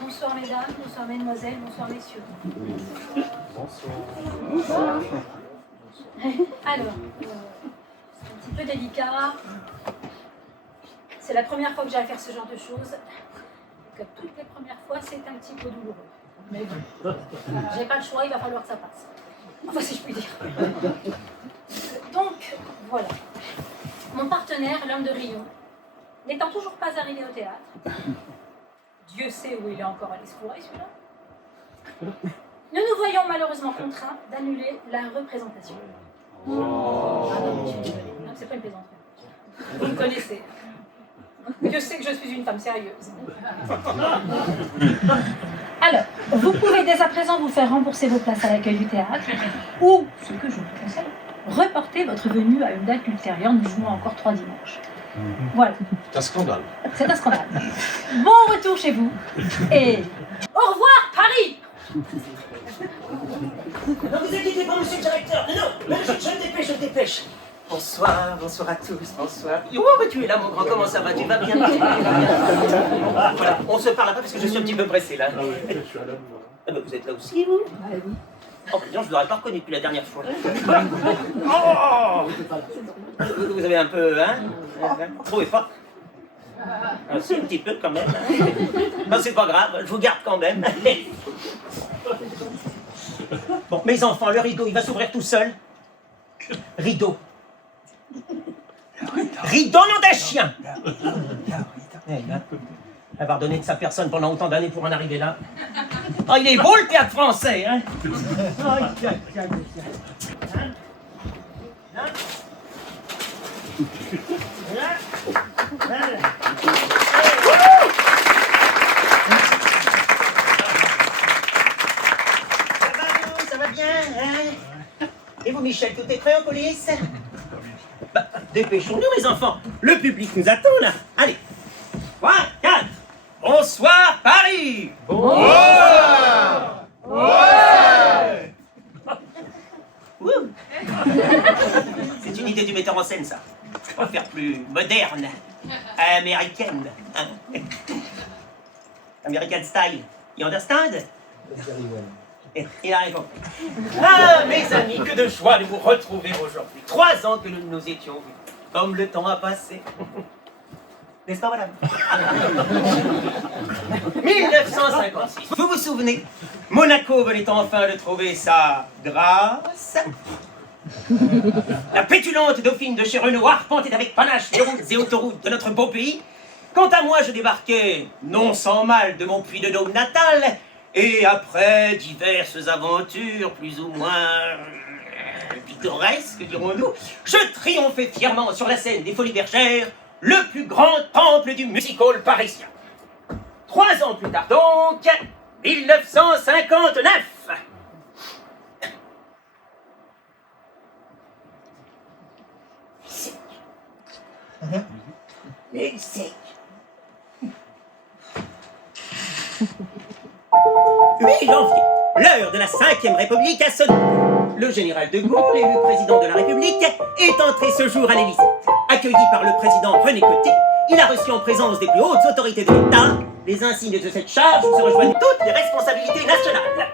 Bonsoir mesdames, bonsoir mesdemoiselles, bonsoir messieurs. Bonsoir. Alors, c'est un petit peu délicat. C'est la première fois que j'ai à faire ce genre de choses. Et comme toutes les premières fois, c'est un petit peu douloureux. Mais bon, j'ai pas le choix, il va falloir que ça passe. Enfin, si je puis dire. Donc, voilà. Mon partenaire, l'homme de Rion, n'étant toujours pas arrivé au théâtre, Dieu sait où il est encore allé se fourrer, celui-là, nous nous voyons malheureusement contraints d'annuler la représentation. Ah non, je suis désolée. Non, c'est pas une plaisanterie. Vous me connaissez. Dieu sait que je suis une femme sérieuse. Alors, vous pouvez dès à présent vous faire rembourser vos places à l'accueil du théâtre, ou, ce que je vous conseille, reporter votre venue à une date ultérieure. Nous jouons encore 3 dimanches. Voilà. C'est un scandale. C'est un scandale. Bon retour chez vous, et au revoir Paris. Non, vous inquiétez pas, monsieur le directeur. Non, je me dépêche. Bonsoir, bonsoir à tous, bonsoir. Oh, bah, tu es là, mon grand, comment ça va? Tu vas bien? Voilà, on se parle après parce que je suis un petit peu pressé, là. Ah oui, je suis à la bourre. Ah bah, vous êtes là aussi, vous? Ah oui. Oh, putain, je ne l'aurais pas reconnu depuis la dernière fois. Oh, vous avez un peu, hein? Trouvez pas? Ah, si, un petit peu quand même. Non, c'est pas grave, je vous garde quand même. Bon, mes enfants, le rideau, il va s'ouvrir tout seul. Rideau. Rideau, nom d'un chien. Avoir donné de sa personne pendant autant d'années pour en arriver là. Oh, il est beau le théâtre français, hein? Ça va bien, hein? Et vous, Michel, tout est prêt en coulisses? Bah, dépêchons-nous, mes enfants. Le public nous attend, là. Allez. 3, 4. Bonsoir, Paris! Bonsoir! Ouais! C'est une idée du metteur en scène, ça. On va faire plus moderne, américaine. Hein? American style. You understand? Il a raison. Ah, mes amis, que de joie de vous retrouver aujourd'hui. 3 ans que nous nous étions vus. Comme le temps a passé. N'est-ce pas, madame? 1956. Vous vous souvenez? Monaco venait enfin de trouver sa grâce. La pétulante dauphine de chez Renault arpentait avec panache les routes et autoroutes de notre beau pays. Quant à moi, je débarquais, non sans mal, de mon Puy-de-Dôme natal, et après diverses aventures plus ou moins pittoresques, dirons-nous, je triomphais fièrement sur la scène des Folies Bergères, le plus grand temple du music-hall parisien. 3 ans plus tard donc, 1959. Musique. 8 janvier, l'heure de la 5e République a sonné. Le général de Gaulle, élu président de la République, est entré ce jour à l'Élysée. Accueilli par le président René Coty, il a reçu en présence des plus hautes autorités de l'État les insignes de cette charge où se rejoignent toutes les responsabilités nationales.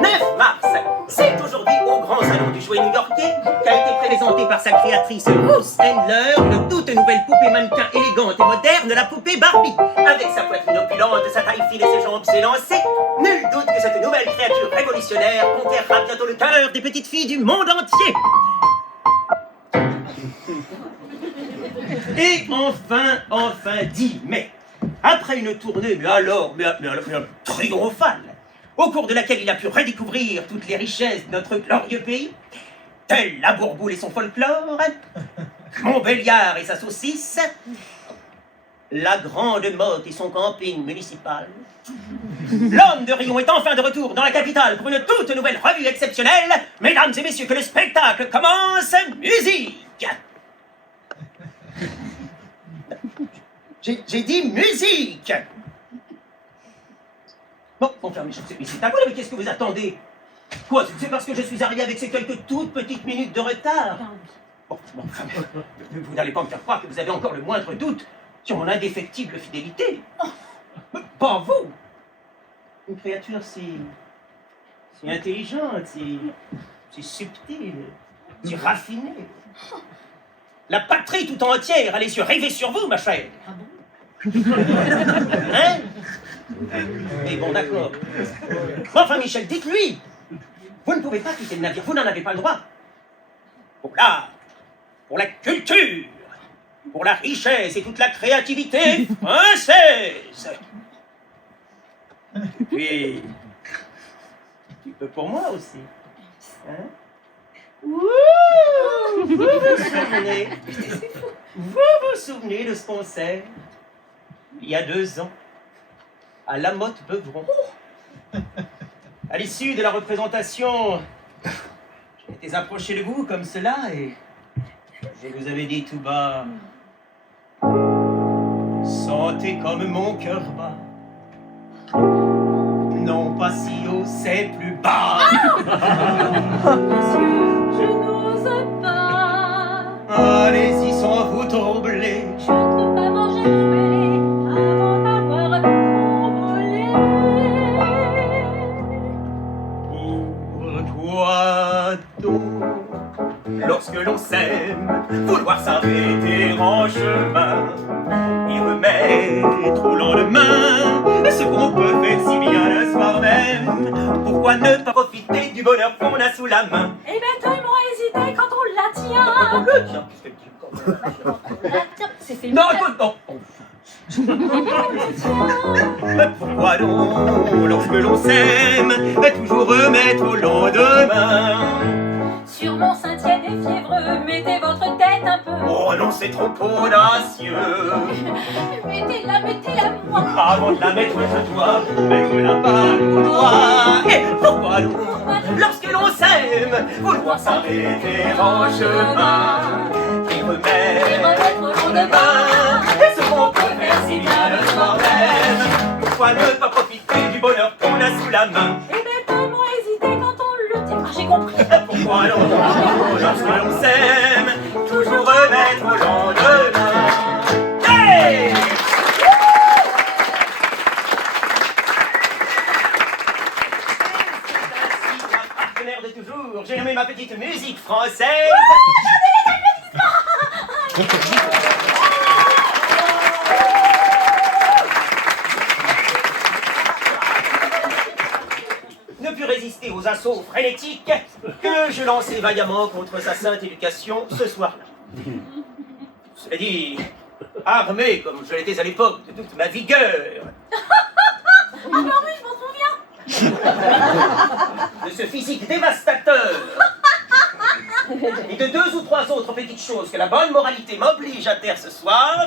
9 mars, c'est aujourd'hui au Grand Salon du Jouet new-yorkais qu'a été présenté par sa créatrice Ruth Handler une toute nouvelle poupée mannequin élégante et moderne, la poupée Barbie. Avec sa poitrine opulente, sa taille fine et ses jambes élancées, nul doute que cette nouvelle créature révolutionnaire conquérera bientôt le cœur des petites filles du monde entier. Et enfin, 10 mai, après une tournée, mais alors triomphale, au cours de laquelle il a pu redécouvrir toutes les richesses de notre glorieux pays, tel la Bourboule et son folklore, Montbéliard et sa saucisse, la Grande Motte et son camping municipal. L'homme de Rion est enfin de retour dans la capitale pour une toute nouvelle revue exceptionnelle. Mesdames et messieurs, que le spectacle commence, musique! J'ai dit musique! Bon, fermez, c'est à vous, mais qu'est-ce que vous attendez? Quoi, c'est parce que je suis arrivé avec ces quelques toutes petites minutes de retard? Bon, enfin, vous n'allez pas me faire croire que vous avez encore le moindre doute sur mon indéfectible fidélité. Pas vous. Une créature si intelligente, si subtile, si raffinée. La patrie tout entière a les yeux rivés sur vous, ma chère. Ah bon? Hein? Mais bon, d'accord. Enfin, Michel, dites-lui. Vous ne pouvez pas quitter le navire, vous n'en avez pas le droit. Pour l'art, pour la culture, pour la richesse et toute la créativité française. Puis, tu peux pour moi aussi. Hein? Ouh, vous vous souvenez de ce concert il y a 2 ans à La Motte-Beuvron. À l'issue de la représentation, j'étais approché de vous comme cela et je vous avais dit tout bas: sentez comme mon cœur bat. Non pas si haut, c'est plus bas. Monsieur, je n'ose pas. Allez-y sans vous troubler. Je ne peux pas manger mon mêlé avant d'avoir convolé. Pourquoi donc, lorsque l'on s'aime, vouloir s'arrêter en chemin et remettre au lendemain ce qu'on peut faire si bien le soir même? Pourquoi ne pas profiter du bonheur qu'on a sous la main? Eh ben, tellement hésité quand on la tient. C'est fait. Non, non, non. Mais pourquoi donc, lorsque l'on s'aime, toujours remettre au lendemain? Sur mon sein tiède et fiévreux, mettez votre tête un peu. Oh non, c'est trop audacieux. Mettez-la moi. Avant de la mettre, je dois mettre la balle au doigt. Et pourquoi donc, lorsque l'on s'aime, vouloir s'arrêter en chemin et remettre au lendemain ce qu'on peut faire si bien le soir même? Pourquoi ne pas profiter du bonheur qu'on a sous la main? Eh ben, tellement hésité quand on le tient. Ah, j'ai compris. Pourquoi non, lorsque l'on s'aime, toujours remettre au lendemain? Hey! Partenaire de toujours, j'ai nommé ma petite musique française. Ne put résister aux assauts frénétiques que je lançai vaillamment contre sa sainte éducation ce soir-là. Cela dit, armé comme je l'étais à l'époque de toute ma vigueur, Ah bah oui, je m'en souviens. de ce physique dévastateur et de 2 ou 3 autres petites choses que la bonne moralité m'oblige à taire ce soir,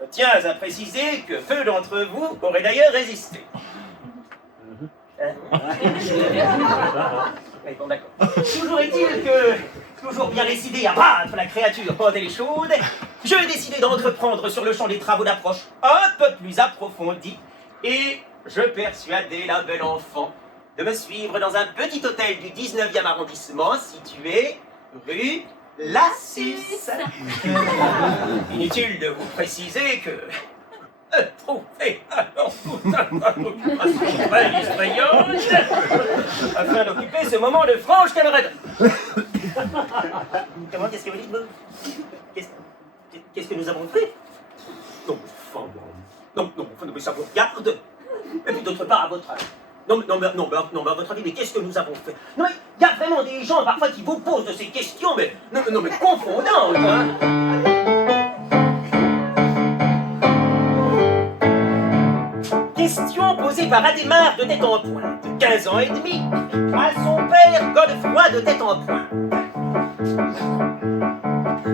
je tiens à préciser que peu d'entre vous auraient d'ailleurs résisté. Oui, bon, d'accord. Toujours est-il que, toujours bien décidé à battre la créature quand elle est chaude, je décidai d'entreprendre sur le champ des travaux d'approche un peu plus approfondis et je persuadai la belle enfant de me suivre dans un petit hôtel du 19e arrondissement situé rue Lassus. Inutile de vous préciser que trouver alors toute une occupation très distrayante afin d'occuper ce moment de franche camaraderie. Comment, qu'est-ce que vous dites, vous? Qu'est-ce que nous avons fait? Non, enfin, non, mais ça vous regarde. Et puis d'autre part, à votre âge. Non, à votre avis, mais qu'est-ce que nous avons fait? Non, mais il y a vraiment des gens parfois qui vous posent de ces questions, mais mais confondantes, hein. Question posée par Adhémar de tête en pointe, 15 ans et demi, à son père Godefroy de tête en pointe.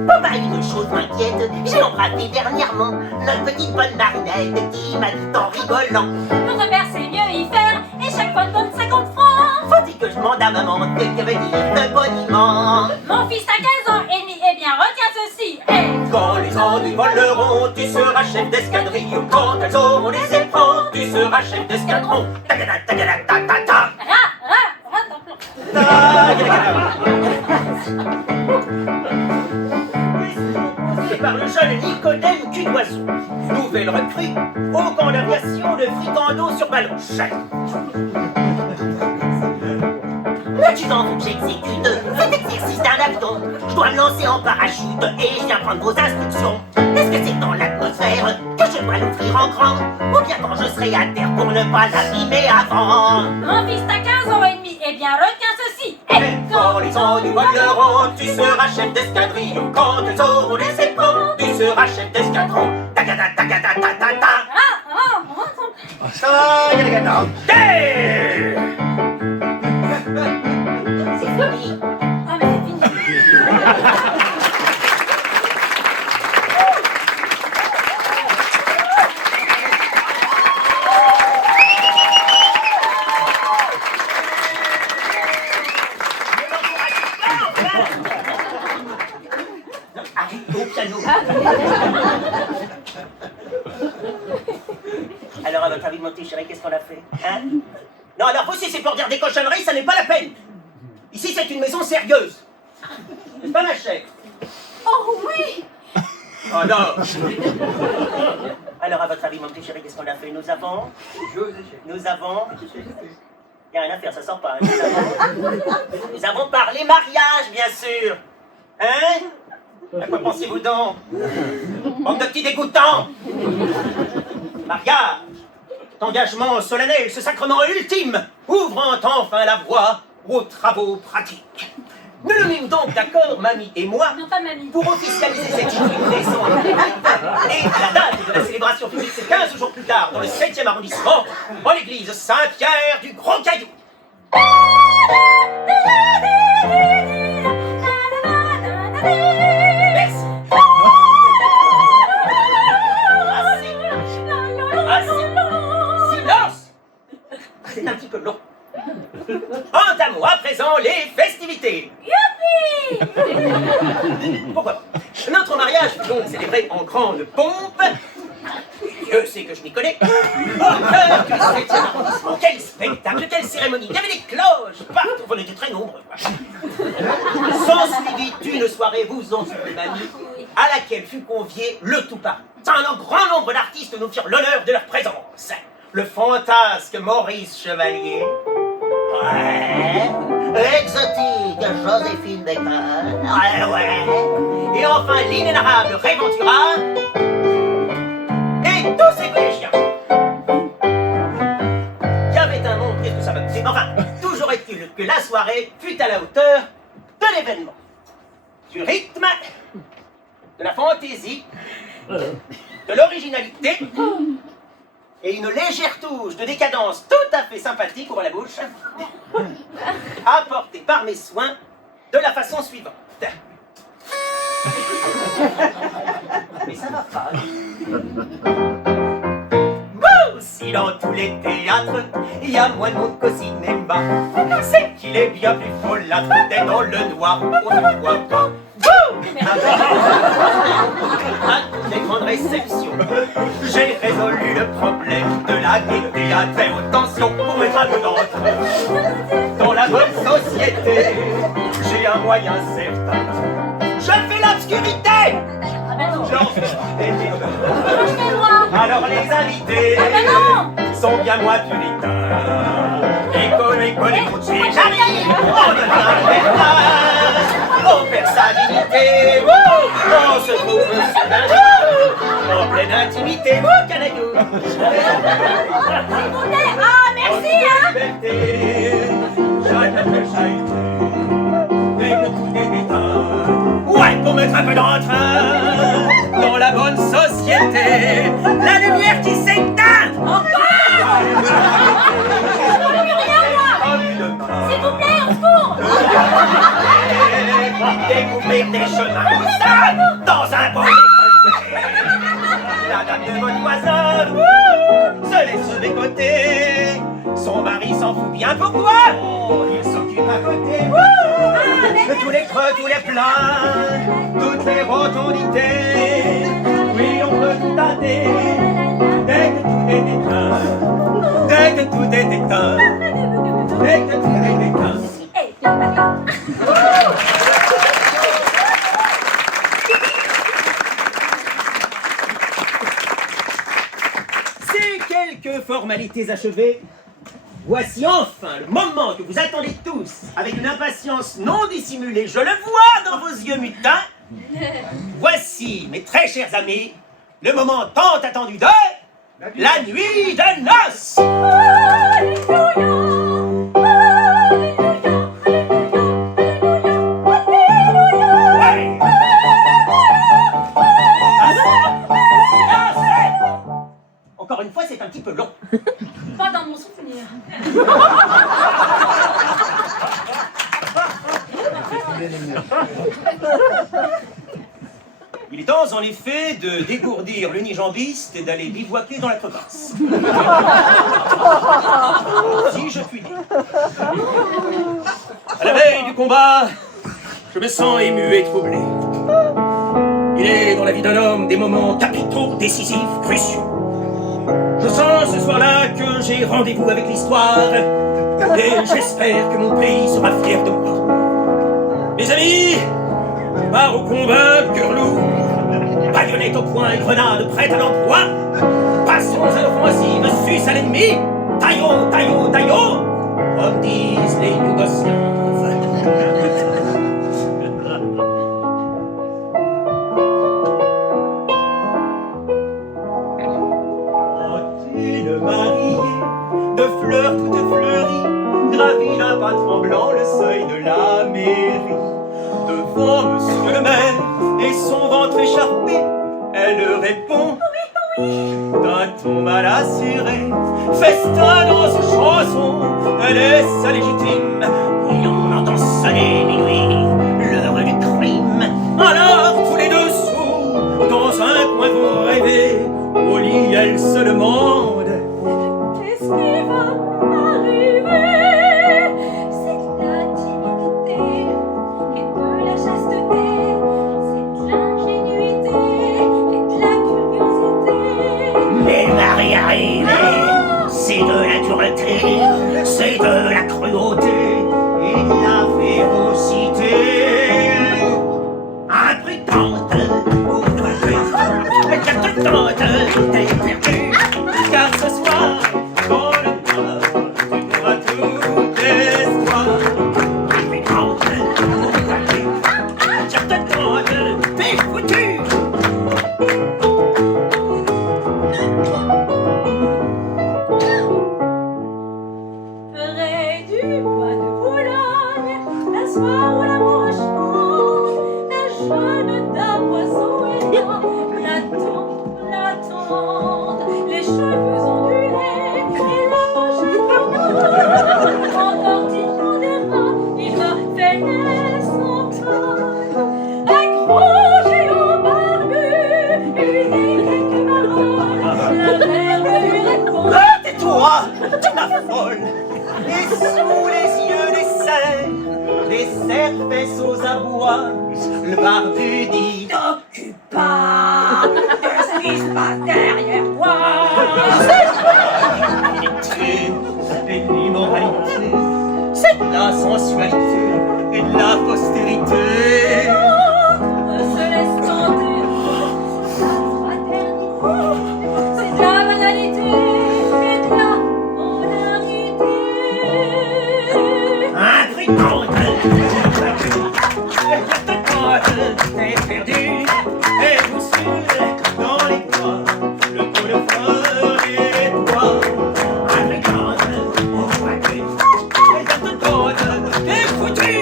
Papa, une chose m'inquiète, j'ai emprunté dernièrement notre petite bonne Marinette qui m'a dit en rigolant: Votre père sait mieux y faire et chaque fois donne 50 francs. faut-il que je demande à maman ce que veut dire ce boniment? Mon fils a 15 ans et demi, eh bien retiens ceci. Quand les ennuis voleront, tu seras chef d'escadrille. Quand elles auront les éperons, tu seras chef d'escadron. Tagada, tagada, ta, ta, ta. Ra, ton plan. Ta-ga-ga-ga. dirigé par le jeune Nicodème Cudoiseau. Nouvelle recrue au camp d'aviation de Fricando sur Baloche. L'adjudant veut que j'exécute cet exercice d'un avion. Je dois me lancer en parachute et je viens prendre vos instructions. Est-ce que c'est dans l'atmosphère que je dois l'ouvrir en grand, ou bien quand je serai à terre pour ne pas l'abîmer avant? Mon fils, t'as 15 ans et demi. Eh bien, retiens ceci. Et quand les ans du voleront, tu seras chef d'escadrille. Quand ils auront des éperons, tu seras chef d'escadron. Tagada, tagada, ta, ta, ta. C'est fini. Ah, mais c'est fini. Arrête au piano. Alors, à votre avis, mon petit chéri, qu'est-ce qu'on a fait, hein? Non, alors vous, si c'est pour dire des cochonneries, ça n'est pas la peine. Ici, c'est une maison sérieuse. C'est pas ma chère. Oh oui. Oh non. Alors, à votre avis, mon petit chéri, qu'est-ce qu'on a fait? Nous avons... Il n'y a rien à faire, ça sort pas. Hein. Nous avons parlé mariage, bien sûr. Hein? À quoi pensez-vous donc? Bande de petits dégoûtants. Mariage, engagement solennel, ce sacrement ultime, ouvrant enfin la voie aux travaux pratiques. Nous nous mîmes donc d'accord, mamie et moi, Non, pas mamie. pour officialiser cette liaison. Et la date de la célébration publique, c'est 15 jours plus tard, dans le 7e arrondissement, en l'église Saint-Pierre du Gros Caillou. Merci. Silence! C'est un petit peu long. Entamons à présent les festivités. Youpi. Pourquoi pas? Notre mariage fut donc célébré en grande pompe. Dieu sait que je m'y connais. Au cœur du 7e arrondissement. Quel spectacle, quelle cérémonie. Il y avait des cloches partout. On était très nombreux. S'en suivit une soirée, vous en souvenez, mamie, à laquelle fut convié le tout Paris. Un grand nombre d'artistes nous firent l'honneur de leur présence. Le fantasque Maurice Chevalier. Ouais. Exotique, Joséphine Bacon. Ouais. Et enfin l'inénarrable Ray Ventura. Et tous ces collégiens. Il y avait un monde, qu'est-ce que ça va coûter? Enfin, toujours est-il que la soirée fut à la hauteur de l'événement. Du rythme, de la fantaisie, de l'originalité et une légère touche de décadence tout à fait sympathique, ouvre la bouche, apportée par mes soins de la façon suivante. Mais ça va pas. Si dans tous les théâtres, il y a moins de monde qu'au cinéma, c'est qu'il est bien plus folâtre d'être dans le noir, on ne voit pas. À toutes les grandes réceptions, j'ai résolu le problème de la gaieté à très haute tension pour mettre un peu d'ordre dans la bonne société. J'ai un moyen certain. Je fais l'obscurité. J'en fais des alors les invités sont bien moins puritains. École, écoutez, j'arrive. On devient on perd sa dignité. On se trouve soudain en pleine intimité. Canaillou. Ah, merci, hein. Chacun fait chacun. Dès que tout est éteint. Ouais, pour mettre un peu d'entrain dans la bonne société. La lumière qui s'éteint. Encore. S'il vous plaît, au secours. Découvrir des chemins où dans un bon décolleté. La dame de votre voisin se laisse décoter. Son mari s'en fout bien pourquoi. Il s'occupe à côté de tous les creux, tous les pleins, toutes les rotondités. Oui, on peut tout tâter dès que tout est éteint. Dès que tout est éteint. Dès que tout est éteint. formalités achevées, voici enfin le moment que vous attendez tous, avec une impatience non dissimulée, je le vois dans vos yeux mutins. Voici, mes très chers amis, le moment tant attendu de la nuit de noces. Encore une fois, c'est un petit peu long. Pas dans mon souvenir. Il est temps, en effet, de dégourdir l'unijambiste et d'aller bivouaquer dans la crevasse. Si je puis dire. À la veille du combat, je me sens ému et troublé. Il est dans la vie d'un homme des moments capitaux, décisifs, cruciaux. Je sens ce soir-là que j'ai rendez-vous avec l'histoire et j'espère que mon pays sera fier de moi. Mes amis, je pars au combat, cœur lourd, baïonnette au poing et grenade prête à l'emploi. Passons à l'offensive, sus à l'ennemi, taillot, taillot, taillot, comme disent les Yougoslaves. De fleurs toutes fleuries, gravit d'un pas tremblant le seuil de la mairie. Devant monsieur le maire et son ventre écharpé, elle répond d'un ton mal assuré. Festin dans ses chansons, elle est sa légitime. Et on entend sonner minuit, l'heure du crime. Alors tous les dessous, dans un coin vous rêvez, au lit elle se demande. Qu'est-ce qui va arriver? C'est de la timidité et de la chasteté, c'est de l'ingénuité et de la curiosité. Mais Marie arrivée, c'est de la dureté, c'est de la cruauté et de la férocité. Imprudente, imprudente, t'es perdue, car ce soir, dans le bois, tu pourras tout espoir. Imprudente, t'es foutue. Près du bois de Boulogne, la soie où l'amour chante, la jeune dame poisson et l'attendent, les cheveux ondulés et la bouche tournante. Entortillant des reins, il me fait naître son corps. Un gros géant barbu, lui dit quelques paroles, la mère lui répond. Tais-toi, tu m'affoles. Et sous les yeux des cerfs faisceaux aux abois, le barbu dit T'occupe pas de ce qui se passe derrière toi. et l'immoralité, c'est de la sensualité et de la postérité. Se laisse tenter, c'est de la fraternité, c'est de la banalité et de la polarité. Imprudente, t'es perdu, et vous suivez dans les bois, le pot de fleurs et les bois. Imprudente, t'es foutu.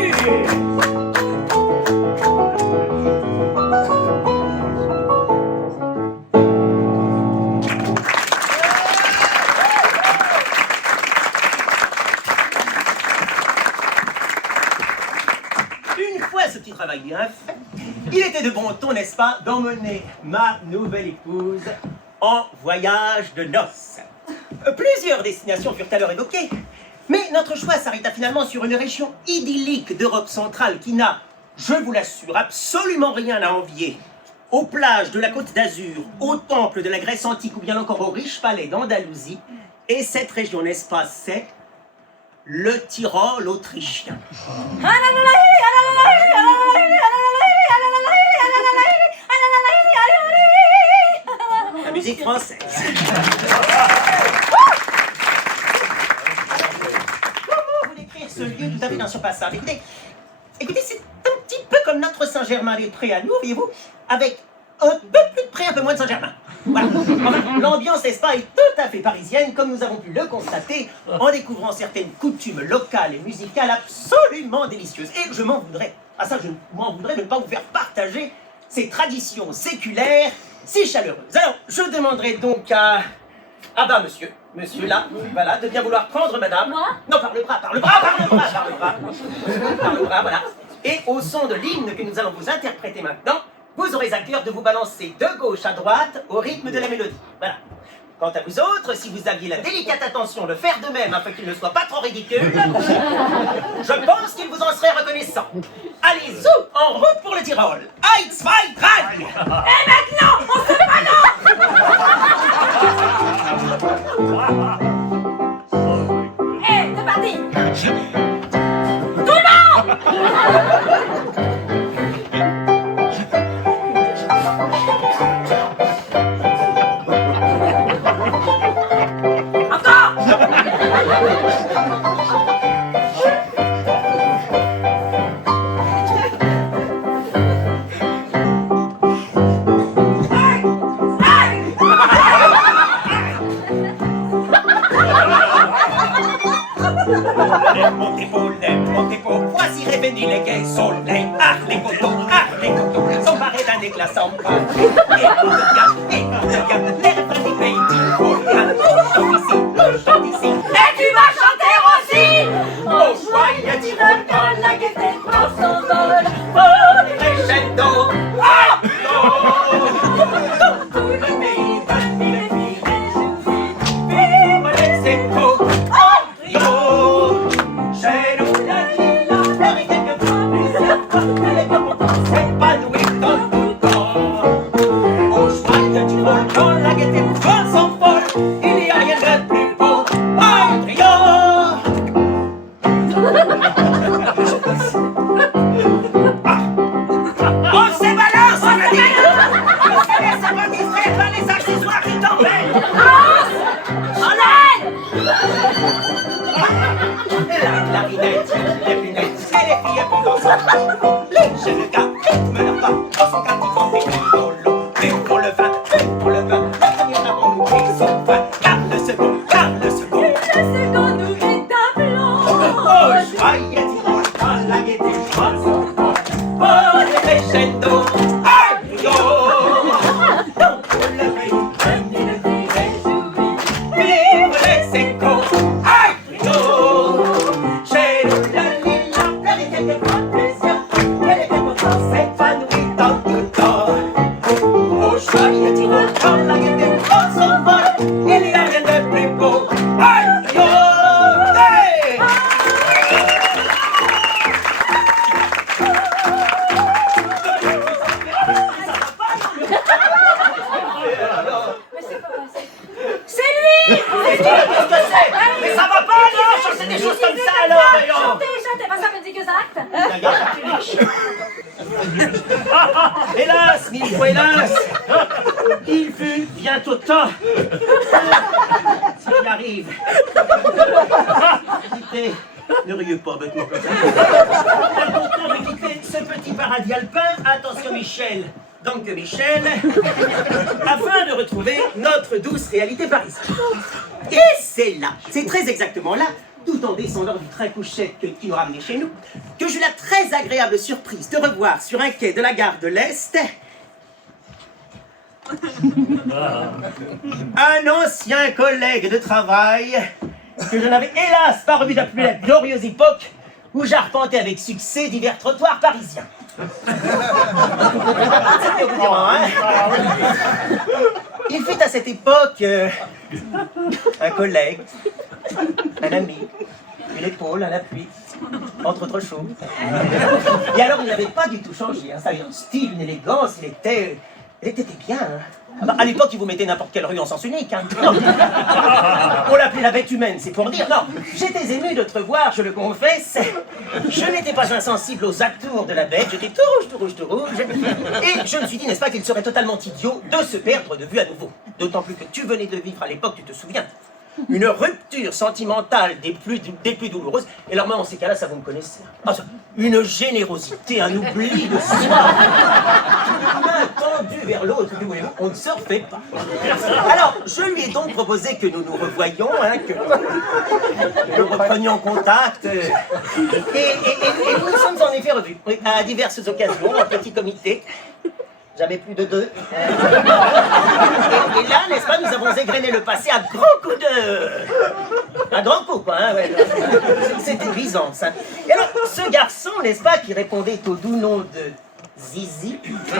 Une fois ce petit travail bien fait, il était de bon ton, n'est-ce pas, d'emmener ma nouvelle épouse en voyage de noces. Plusieurs destinations furent alors évoquées, mais notre choix s'arrêta finalement sur une région idyllique d'Europe centrale qui n'a, je vous l'assure, absolument rien à envier aux plages de la Côte d'Azur, aux temples de la Grèce antique ou bien encore aux riches palais d'Andalousie. Et cette région, n'est-ce pas, c'est le Tyrol autrichien. La musique française. ce lieu tout à fait insurpassable. Écoutez, c'est un petit peu comme notre Saint-Germain-des-Prés à nous, voyez-vous, avec un peu plus de près, un peu moins de Saint-Germain. Voilà. Enfin, l'ambiance, n'est-ce pas, est tout à fait parisienne, comme nous avons pu le constater en découvrant certaines coutumes locales et musicales absolument délicieuses. Et je m'en voudrais, je m'en voudrais de ne pas vous faire partager ces traditions séculaires si chaleureuses. Alors, je demanderai donc à... Ah bah monsieur là, voilà, de bien vouloir prendre madame. Moi? Non, par le bras, voilà. Et au son de l'hymne que nous allons vous interpréter maintenant, vous aurez à cœur de vous balancer de gauche à droite au rythme de la mélodie. Voilà. Quant à vous autres, si vous aviez la délicate attention de faire de même afin qu'il ne soit pas trop ridicule, je pense qu'il vous en serait reconnaissant. Allez, zou, en route pour le Tyrol. 1, 2, 3. Et maintenant, on se balance. Eh, c'est parti. Tout le monde. Montez pour, voici réveillés les gays soleils, les coteaux, sont barrés d'un éclat sans pas. Écoute bien, les refrains du pays nous chante ici. Et tu vas chanter aussi. Au choix, tu volcan, la gaieté prend son vol. crescendo, dans tout le pays, les filles réjouies, vive les échos, chez nous la lila, et quelquefois plusieurs fois, les contents s'épanouissent dans tout temps. Au choix du volcan, la gaieté prend son vol, il n'y a rien de plus beau, un trio. On se balance, on a dit. On se laisse pas distraire par les accessoires qui t'embêtent. La clarinette, les lunettes et les filles pendantes. Les jeunes gars rythment leur pas dans son cardigan des rigolos. Une pour le vin, la première avant nous qui sont fin. Garde le second. Le second nous est un blanc. Oh, joyeux dimanche, quand la gaieté prend son vol. Oh, le crescendo, aïe-yo. Dans tout le pays, venez le dire réjouis. Vive les échos, aïe-yo. Chez nous, la lila, pleure et quelquefois plusieurs. Et les contents s'épanouissent dans tout temps. Oh, joyeux dimanche, quand la gaieté prend son vol. Il n'y a rien de plus beau, aïe-yo. Hey! Mais c'est pas passé. C'est lui. Qu'est-ce que c'est? Mais ça va pas, non? C'est des choses comme ça, alors, voyons. Chantez, pas ça me dit que ça acte. Hélas, mille fois hélas, il fut bientôt temps. S'il y arrive. Quittez, ne riez pas bêtement comme ça. Important de quitter ce petit paradis alpin. Attention Michel, donc Michel, afin de retrouver notre douce réalité parisienne. Et c'est là, c'est très exactement là, tout en descendant du train couchette qui nous ramenait chez nous, que j'eus la très agréable surprise de revoir sur un quai de la gare de l'Est un ancien collègue de travail que je n'avais hélas pas revu depuis la glorieuse époque où j'arpentais avec succès divers trottoirs parisiens. C'est au bout du rang, hein? Il fut à cette époque un collègue, un ami, une épaule, un appui, entre autres choses. Et alors il n'avait pas du tout changé, hein. Ça avait un style, une élégance, il était bien. Hein. Ah bah, à l'époque, il vous mettait n'importe quelle rue en sens unique. Hein. On l'appelait la bête humaine, c'est pour dire. Non, j'étais ému de te revoir, je le confesse. Je n'étais pas insensible aux atours de la bête, j'étais tout rouge. Et je me suis dit, n'est-ce pas, qu'il serait totalement idiot de se perdre de vue à nouveau. D'autant plus que tu venais de vivre à l'époque, tu te souviens, Une rupture sentimentale des plus douloureuses. Et alors, moi, en ces cas-là, ça vous me connaissez. Une générosité, un oubli de soi. Une main tendue vers l'autre, on ne se refait pas. Alors, je lui ai donc proposé que nous nous revoyions, que nous reprenions contact. Et nous nous sommes en effet revus, à diverses occasions, en petit comité. Jamais plus de 2. Et là, n'est-ce pas, nous avons égrené le passé à grands coups de... Un grand coup, quoi, hein, ouais. C'était grisant, ça. Et alors, ce garçon, n'est-ce pas, qui répondait au doux nom de Zizi. Si je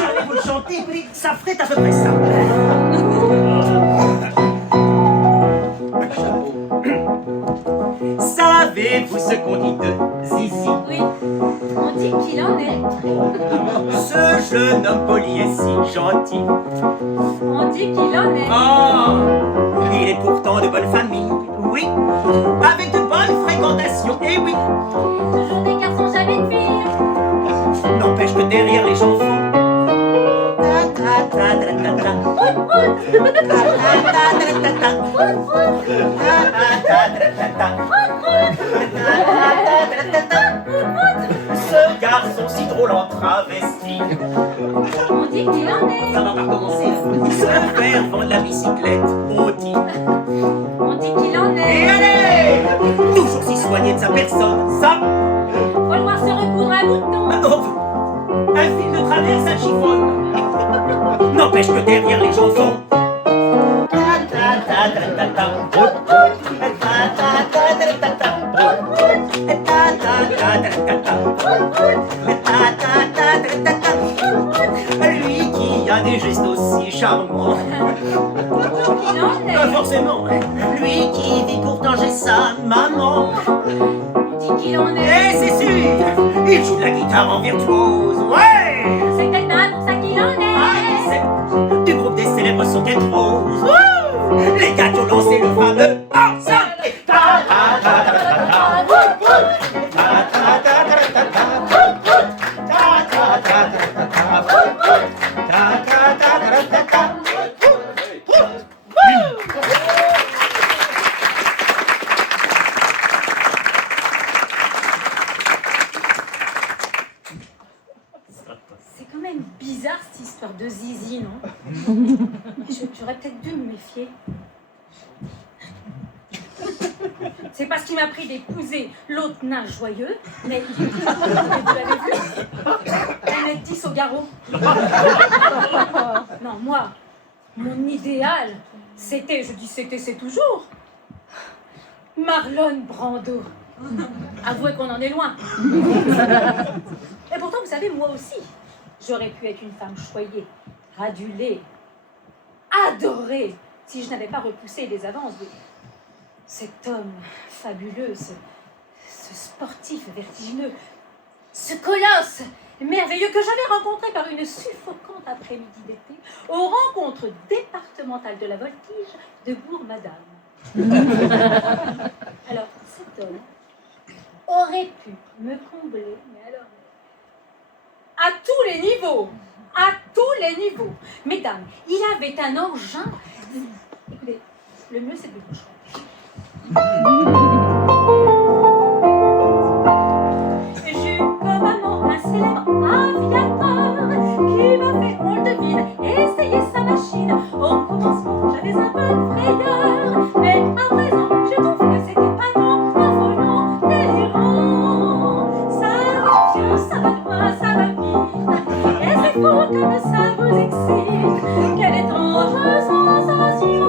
voulais vous le chanter, puis ça ferait à peu près ça. Savez-vous ce qu'on dit de Zizi? Oui, on dit qu'il en est. Ce jeune homme poli est si gentil. On dit qu'il en est. Oh, il est pourtant de bonne famille, oui, avec de bonnes fréquentations, et oui. Toujours des garçons, jamais de filles. N'empêche que derrière les gens fous. Ce garçon si drôle en travesti. On dit qu'il en est. Ça va pas commencer. Ce père vend de la bicyclette, on dit. On dit qu'il en Et est. allez, toujours si soigné de sa personne, ça. Faut le voir se recoudre un bouton. Un fil de travers, ça chiffonne. N'empêche que derrière les gens font. Lui qui a des gestes aussi charmants. Qu'il en est. Pas forcément. Lui qui dit pourtant j'ai sa maman. On dit qu'il en est. Et c'est sûr, il joue de la guitare en virtuose. Ouais. C'est peut-être pour ça qu'il en est. Du groupe des célèbres Socket Rose. Les gars qui ont lancé le fameux ensemble. C'est quand même bizarre cette histoire de Zizi, non? J'aurais peut-être dû me méfier. C'est parce qu'il m'a pris d'épouser l'autre nain joyeux, mais vous l'avez vu, 1m10 au garrot. Non, moi, mon idéal, c'était, je dis c'était, c'est toujours, Marlon Brando. Avouez qu'on en est loin. Et pourtant, vous savez, moi aussi, j'aurais pu être une femme choyée, adulée, adorée, si je n'avais pas repoussé les avances de cet homme fabuleux, ce sportif vertigineux, ce colosse merveilleux que j'avais rencontré par une suffocante après-midi d'été aux rencontres départementales de la voltige de Bourg-Madame. Alors, cet homme aurait pu me combler, mais alors, à tous les niveaux, à tous les niveaux. Mesdames, il avait un engin. Écoutez, le mieux c'est de le chanter. J'ai comme amant un célèbre aviateur qui m'a fait, on le devine, essayer sa machine. Au commencement, j'avais un peu de frayeur, mais à présent, je trouve que c'était pas non, un volant délirant. Ça va bien, ça va loin, ça va vite, et c'est fou comme ça vous excite. Quelle étrange sensation.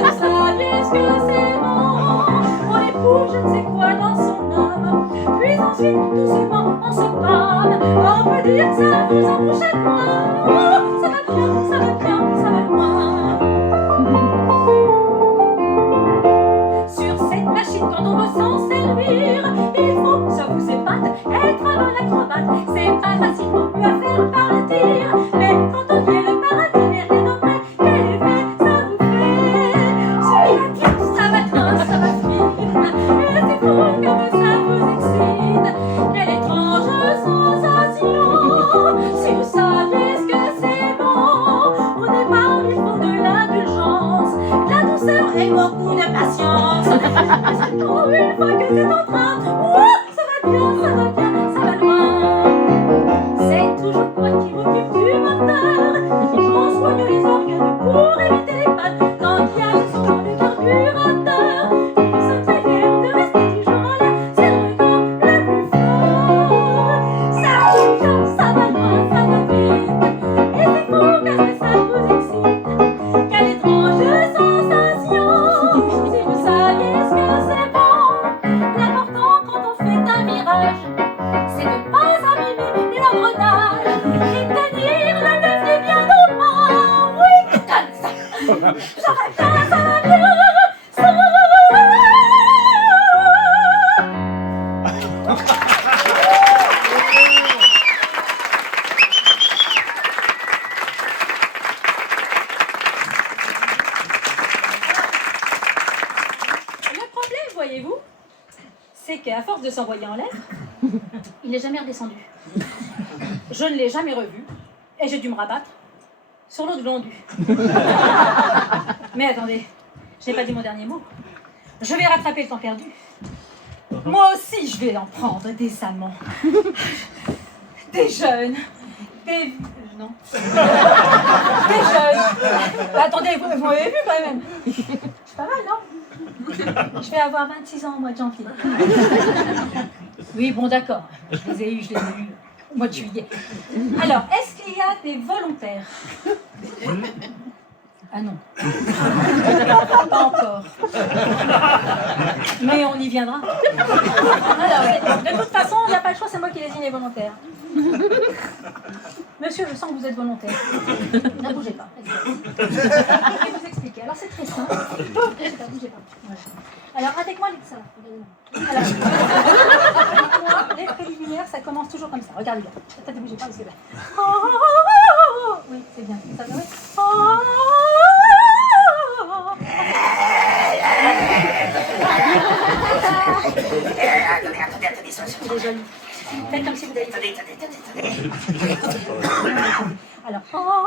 Vous saviez ce que c'est bon. On éprouve je ne sais quoi dans son âme. Puis ensuite, doucement, on se parle. On peut dire que ça vous embouche à loin. Oh, ça va bien, ça va bien, ça va loin. Sur cette machine, quand on veut s'en servir, il faut, ça vous épate, être un bon acrobate. C'est pas facile non plus à faire partir. Mais quand on y est le paradis, n'est rien d'auprès. Quel effet ça vous fait? Ça va bien, ça va bien, ça va vite. Et c'est fou comme ça vous excite. Quelle étrange sensation. Si vous saviez ce que c'est bon, au départ il faut de l'indulgence. une fois que c'est en train, ouah, ça va bien, ça va bien, ça va loin. C'est toujours moi qui m'occupe du moteur. J'en soigne les organes pour éviter les pannes. Quand il y a le son dans le carburateur, nous sommes très fiers de rester toujours en l'air. C'est le record le plus fort. Ça roule bien, ça va loin, ça va vite. Et c'est fou qu'est-ce que ça vous excite. Quelle étrange sensation. Si vous saviez ce que c'est bon. L'important quand on fait un virage, c'est de ne pas abîmer l'engrenage et tenir le levier bien au moins. Oui, comme ça. Ça va bien, ça va bien, ça va. Le problème, voyez-vous, c'est qu'à force de s'envoyer en l'air, il n'est jamais redescendu. Je ne l'ai jamais revu et j'ai dû me rabattre sur l'autre vendu. Mais attendez, je n'ai pas dit mon dernier mot. Je vais rattraper le temps perdu. Moi aussi, je vais en prendre des amants. Des jeunes, des... non. Des jeunes. Attendez, vous m'avez vu quand même. C'est pas mal, non? Je vais avoir 26 ans au mois de janvier. Oui, bon, d'accord. Je les ai eus au mois de juillet. Alors, est-ce qu'il y a des volontaires? Ah non. Pas encore. Mais on y viendra. Alors, de toute façon, on n'a pas le choix, c'est moi qui désigne les volontaires. Monsieur, je sens que vous êtes volontaire. Ne bougez pas. Je vais vous expliquer. Alors, c'est très simple. Bougez pas, bougez pas. Voilà. Alors, avec moi, ça. Alors, avec moi, les préliminaires, ça commence toujours comme ça. Regardez bien. Attendez, bougez pas parce que là. Oui, c'est bien. Ça va, oui. Attendez, Il est joli. Faites comme si vous aviez... attendez. Alors... C'est moi.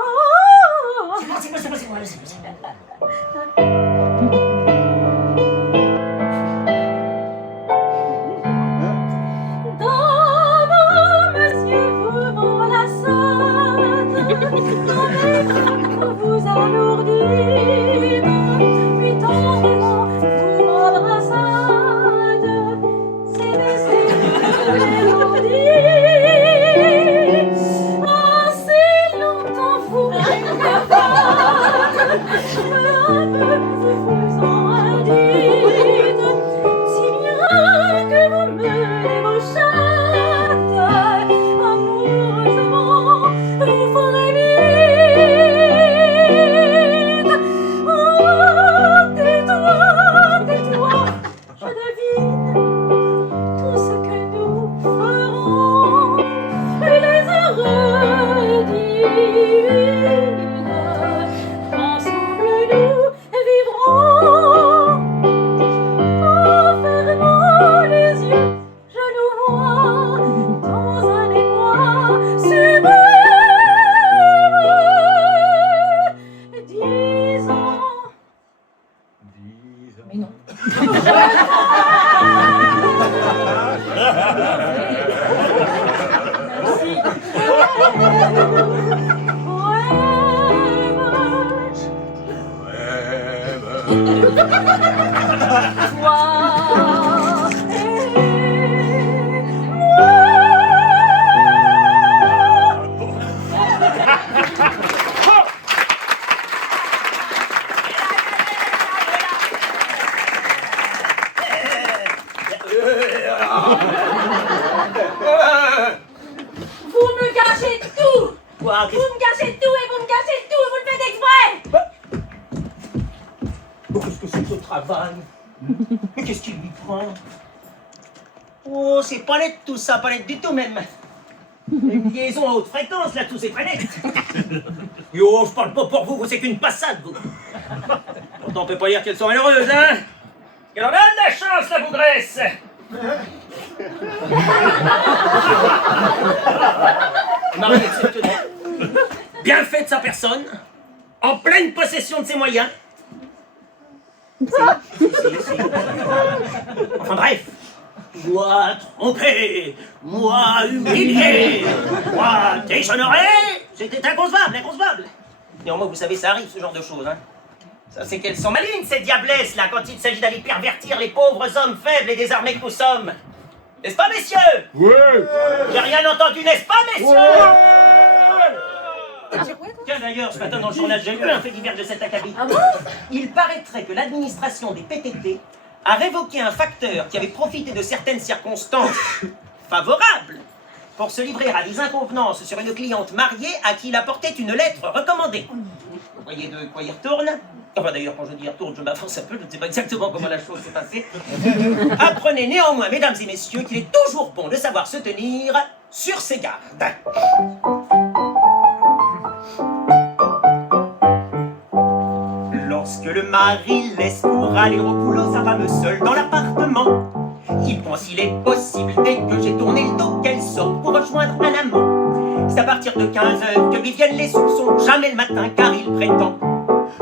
Vous alourdîtes, puis tendrement vous m'embrassâtes. C'est baisser mélodie. Assez longtemps vous m'écartâtes, peu à peu vous vous en dites, si bien que vous me débauchâtes. Amoureusement, vous ferez vite. Je devine tout ce que nous ferons, et les heureux divinent, ensemble nous vivrons. En fermant les yeux, je nous vois dans un émoi sublime. 10 ans. Mais non. Merci. Toi vous me gâchez tout. Quoi? Vous me gâchez tout et vous me gâchez tout et vous le faites exprès. Qu'est-ce que c'est que ce travail? Mais qu'est-ce qui lui prend? Oh, c'est pas net tout ça, pas net du tout même. Une liaison à haute fréquence, là, tous ces planètes. Yo, je parle pas pour vous, vous c'est qu'une passade, vous. Pourtant, on peut pas dire qu'elles sont malheureuses, hein? Qu'elle en a de la chance, la bougresse. Mari exceptionnel, bien fait de sa personne, en pleine possession de ses moyens. Si. Enfin bref. Moi trompé, moi humilié, moi déshonoré, c'était inconcevable. Néanmoins, vous savez, ça arrive, ce genre de choses, hein. Ça, c'est qu'elles sont malines, ces diablesses, là, quand il s'agit d'aller pervertir les pauvres hommes faibles et désarmés que nous sommes. N'est-ce pas, messieurs? Ouais. J'ai rien entendu, n'est-ce pas, messieurs? Tiens, d'ailleurs, ce matin, dans le journal, j'ai lu un fait divers de cet acabit. Ah bon? Il paraîtrait que l'administration des PTT a révoqué un facteur qui avait profité de certaines circonstances favorables pour se livrer à des inconvenances sur une cliente mariée à qui il apportait une lettre recommandée. Vous voyez de quoi il retourne? Enfin d'ailleurs, quand je dis retourne, je m'avance un peu, je ne sais pas exactement comment la chose s'est passée. Apprenez néanmoins, mesdames et messieurs, qu'il est toujours bon de savoir se tenir sur ses gardes. Lorsque le mari laisse pour aller au boulot sa femme seule dans l'appartement, il pense qu'il est possible, dès que j'ai tourné le dos, qu'elle sorte pour rejoindre un amant. C'est à partir de 15h que lui viennent les soupçons, jamais le matin car il prétend.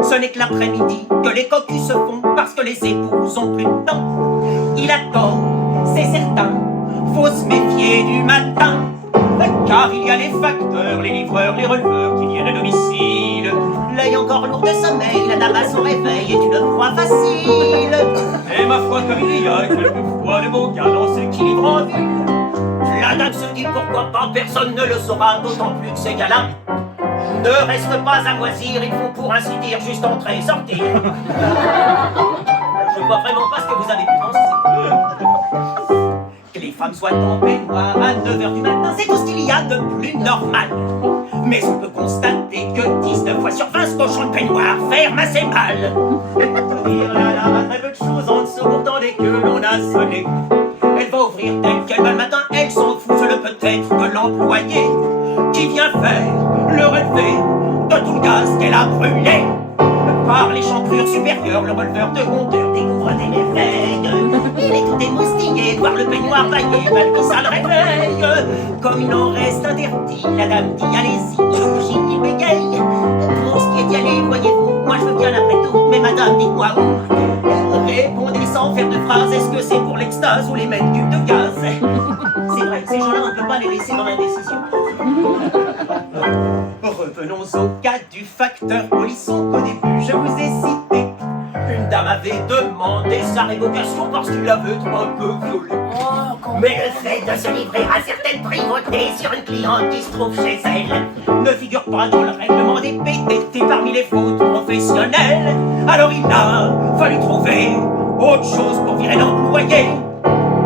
Ce n'est que l'après-midi que les cocus se font parce que les épouses ont plus de temps. Il a tort, c'est certain, faut se méfier du matin. Car il y a les facteurs, les livreurs, les releveurs qui viennent à domicile. L'œil encore lourd de sommeil, la dame à son réveil est une proie facile. Et ma foi, comme il y a quelquefois de beaux gars dans ceux qui livrent en ville. La dame se dit pourquoi pas, personne ne le saura, d'autant plus que ces gars-là ne restent pas à moisir, ils font pour ainsi dire juste entrer et sortir. Je vois vraiment pas ce que vous avez pu penser. Que les femmes soient en peignoir à 9h du matin, c'est tout ce qu'il y a de plus normal. Mais on peut constater que 19 fois sur 20 ce cochon de peignoir ferme assez mal. Dire la dame a très peu de choses en dessous, pourtant dès que l'on a sonné, elle va ouvrir tel qu'elle va le matin, elle s'en fout, c'est le peut-être que l'employé qui vient faire le relevé de tout le gaz qu'elle a brûlé. Par les chambrures supérieures, le releveur de compteur découvre des merveilles. Il est tout émoustillé, de voir le peignoir baillé, malgré ça le réveille. Comme il en reste interdit, la dame dit allez-y, il bégaye. Pour ce qui est d'y aller, voyez-vous, moi je veux bien après tout, mais madame, dites-moi où. Répondez sans faire de phrase, est-ce que c'est pour l'extase ou les mêmes tubes de gaz? C'est vrai, ces gens-là, on ne peut pas les laisser dans l'indécision. Revenons au cas du facteur polisson qu'au début je vous ai cité. Une dame avait demandé sa révocation parce qu'il avait trop un peu violé. Mais le fait de se livrer à certaines privautés sur une cliente qui se trouve chez elle Ne figure pas dans le règlement des PTT parmi les fautes professionnelles. Alors il a fallu trouver autre chose pour virer l'employé.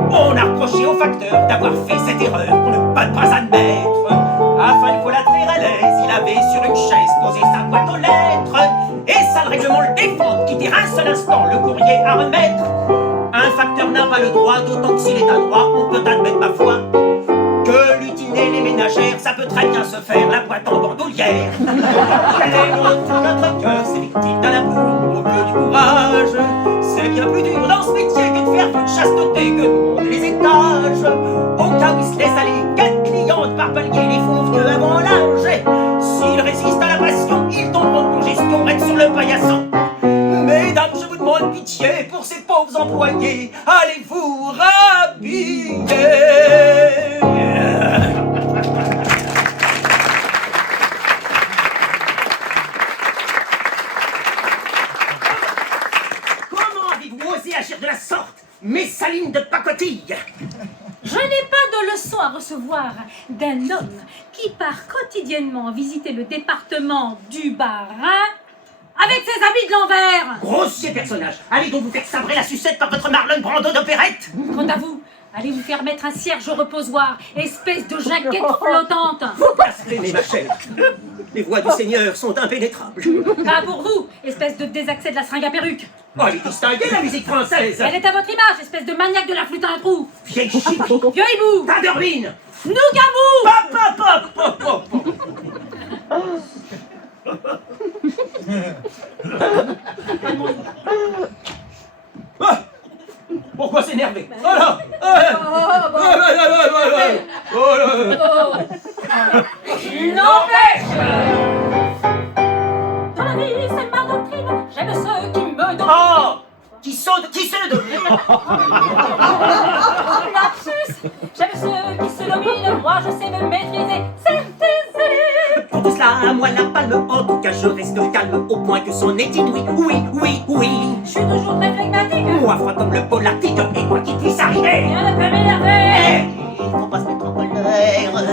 On a reproché au facteur d'avoir fait cette erreur pour ne pas admettre. Afin de folâtrer à l'aise, il avait sur une chaise posé sa boîte aux lettres. Et ça, le règlement le défend de quitter un seul instant le courrier à remettre. Un facteur n'a pas le droit, d'autant que s'il est à droit, on peut admettre ma foi que lutiner les ménagères, ça peut très bien se faire la boîte en bandoulière. Les mots de notre cœur, c'est victime d'un amour au lieu du courage. C'est bien plus dur dans ce métier que de faire toute chasteté, que de monter les étages. Au cas où il se laisse aller 4 clientes par palier, les fauves que avant l'âge. S'ils résistent à la passion, ils tomberont de congestion, restent sur le paillasson. Mesdames, je vous demande pitié pour ces pauvres employés. Allez vous rhabiller. Comment avez-vous osé agir de la sorte, Messaline de pacotille? Je n'ai pas de leçon à recevoir d'un homme qui part quotidiennement visiter le département du Bas-Rhin avec ses amis de l'envers. Grossier personnage. Allez donc vous faire sabrer la sucette par votre Marlon Brando d'opérette. Quant à vous, allez vous faire mettre un cierge au reposoir, espèce de jaquette flottante. Vous blasphémez, ma chère. Les voies du Seigneur sont impénétrables. Pas pour vous, espèce de désaccès de la seringue à perruque. Oh, elle est distinguée, la musique française. Elle est à votre image, espèce de maniaque de la flûte à un trou. Vieille chic. Vieux hibou. Tadervine. Nougamou. Pop, pop, pop, pop, pop. Ah, pourquoi s'énerver? Oh là! Il n'empêche. Dans la vie, c'est ma doctrine. J'aime ceux qui me donnent. Oh! Lapsus! J'aime ceux qui se dominent, moi je sais me maîtriser, c'est désolé! Pour tout cela, moi la palme, en tout cas je reste calme, au point que son est inouï, oui. Je suis toujours très flegmatique, Moi froid comme le pôle arctique, et quoi qu'il puisse arriver. rien ne peut m'énerver! Il faut pas se mettre en colère,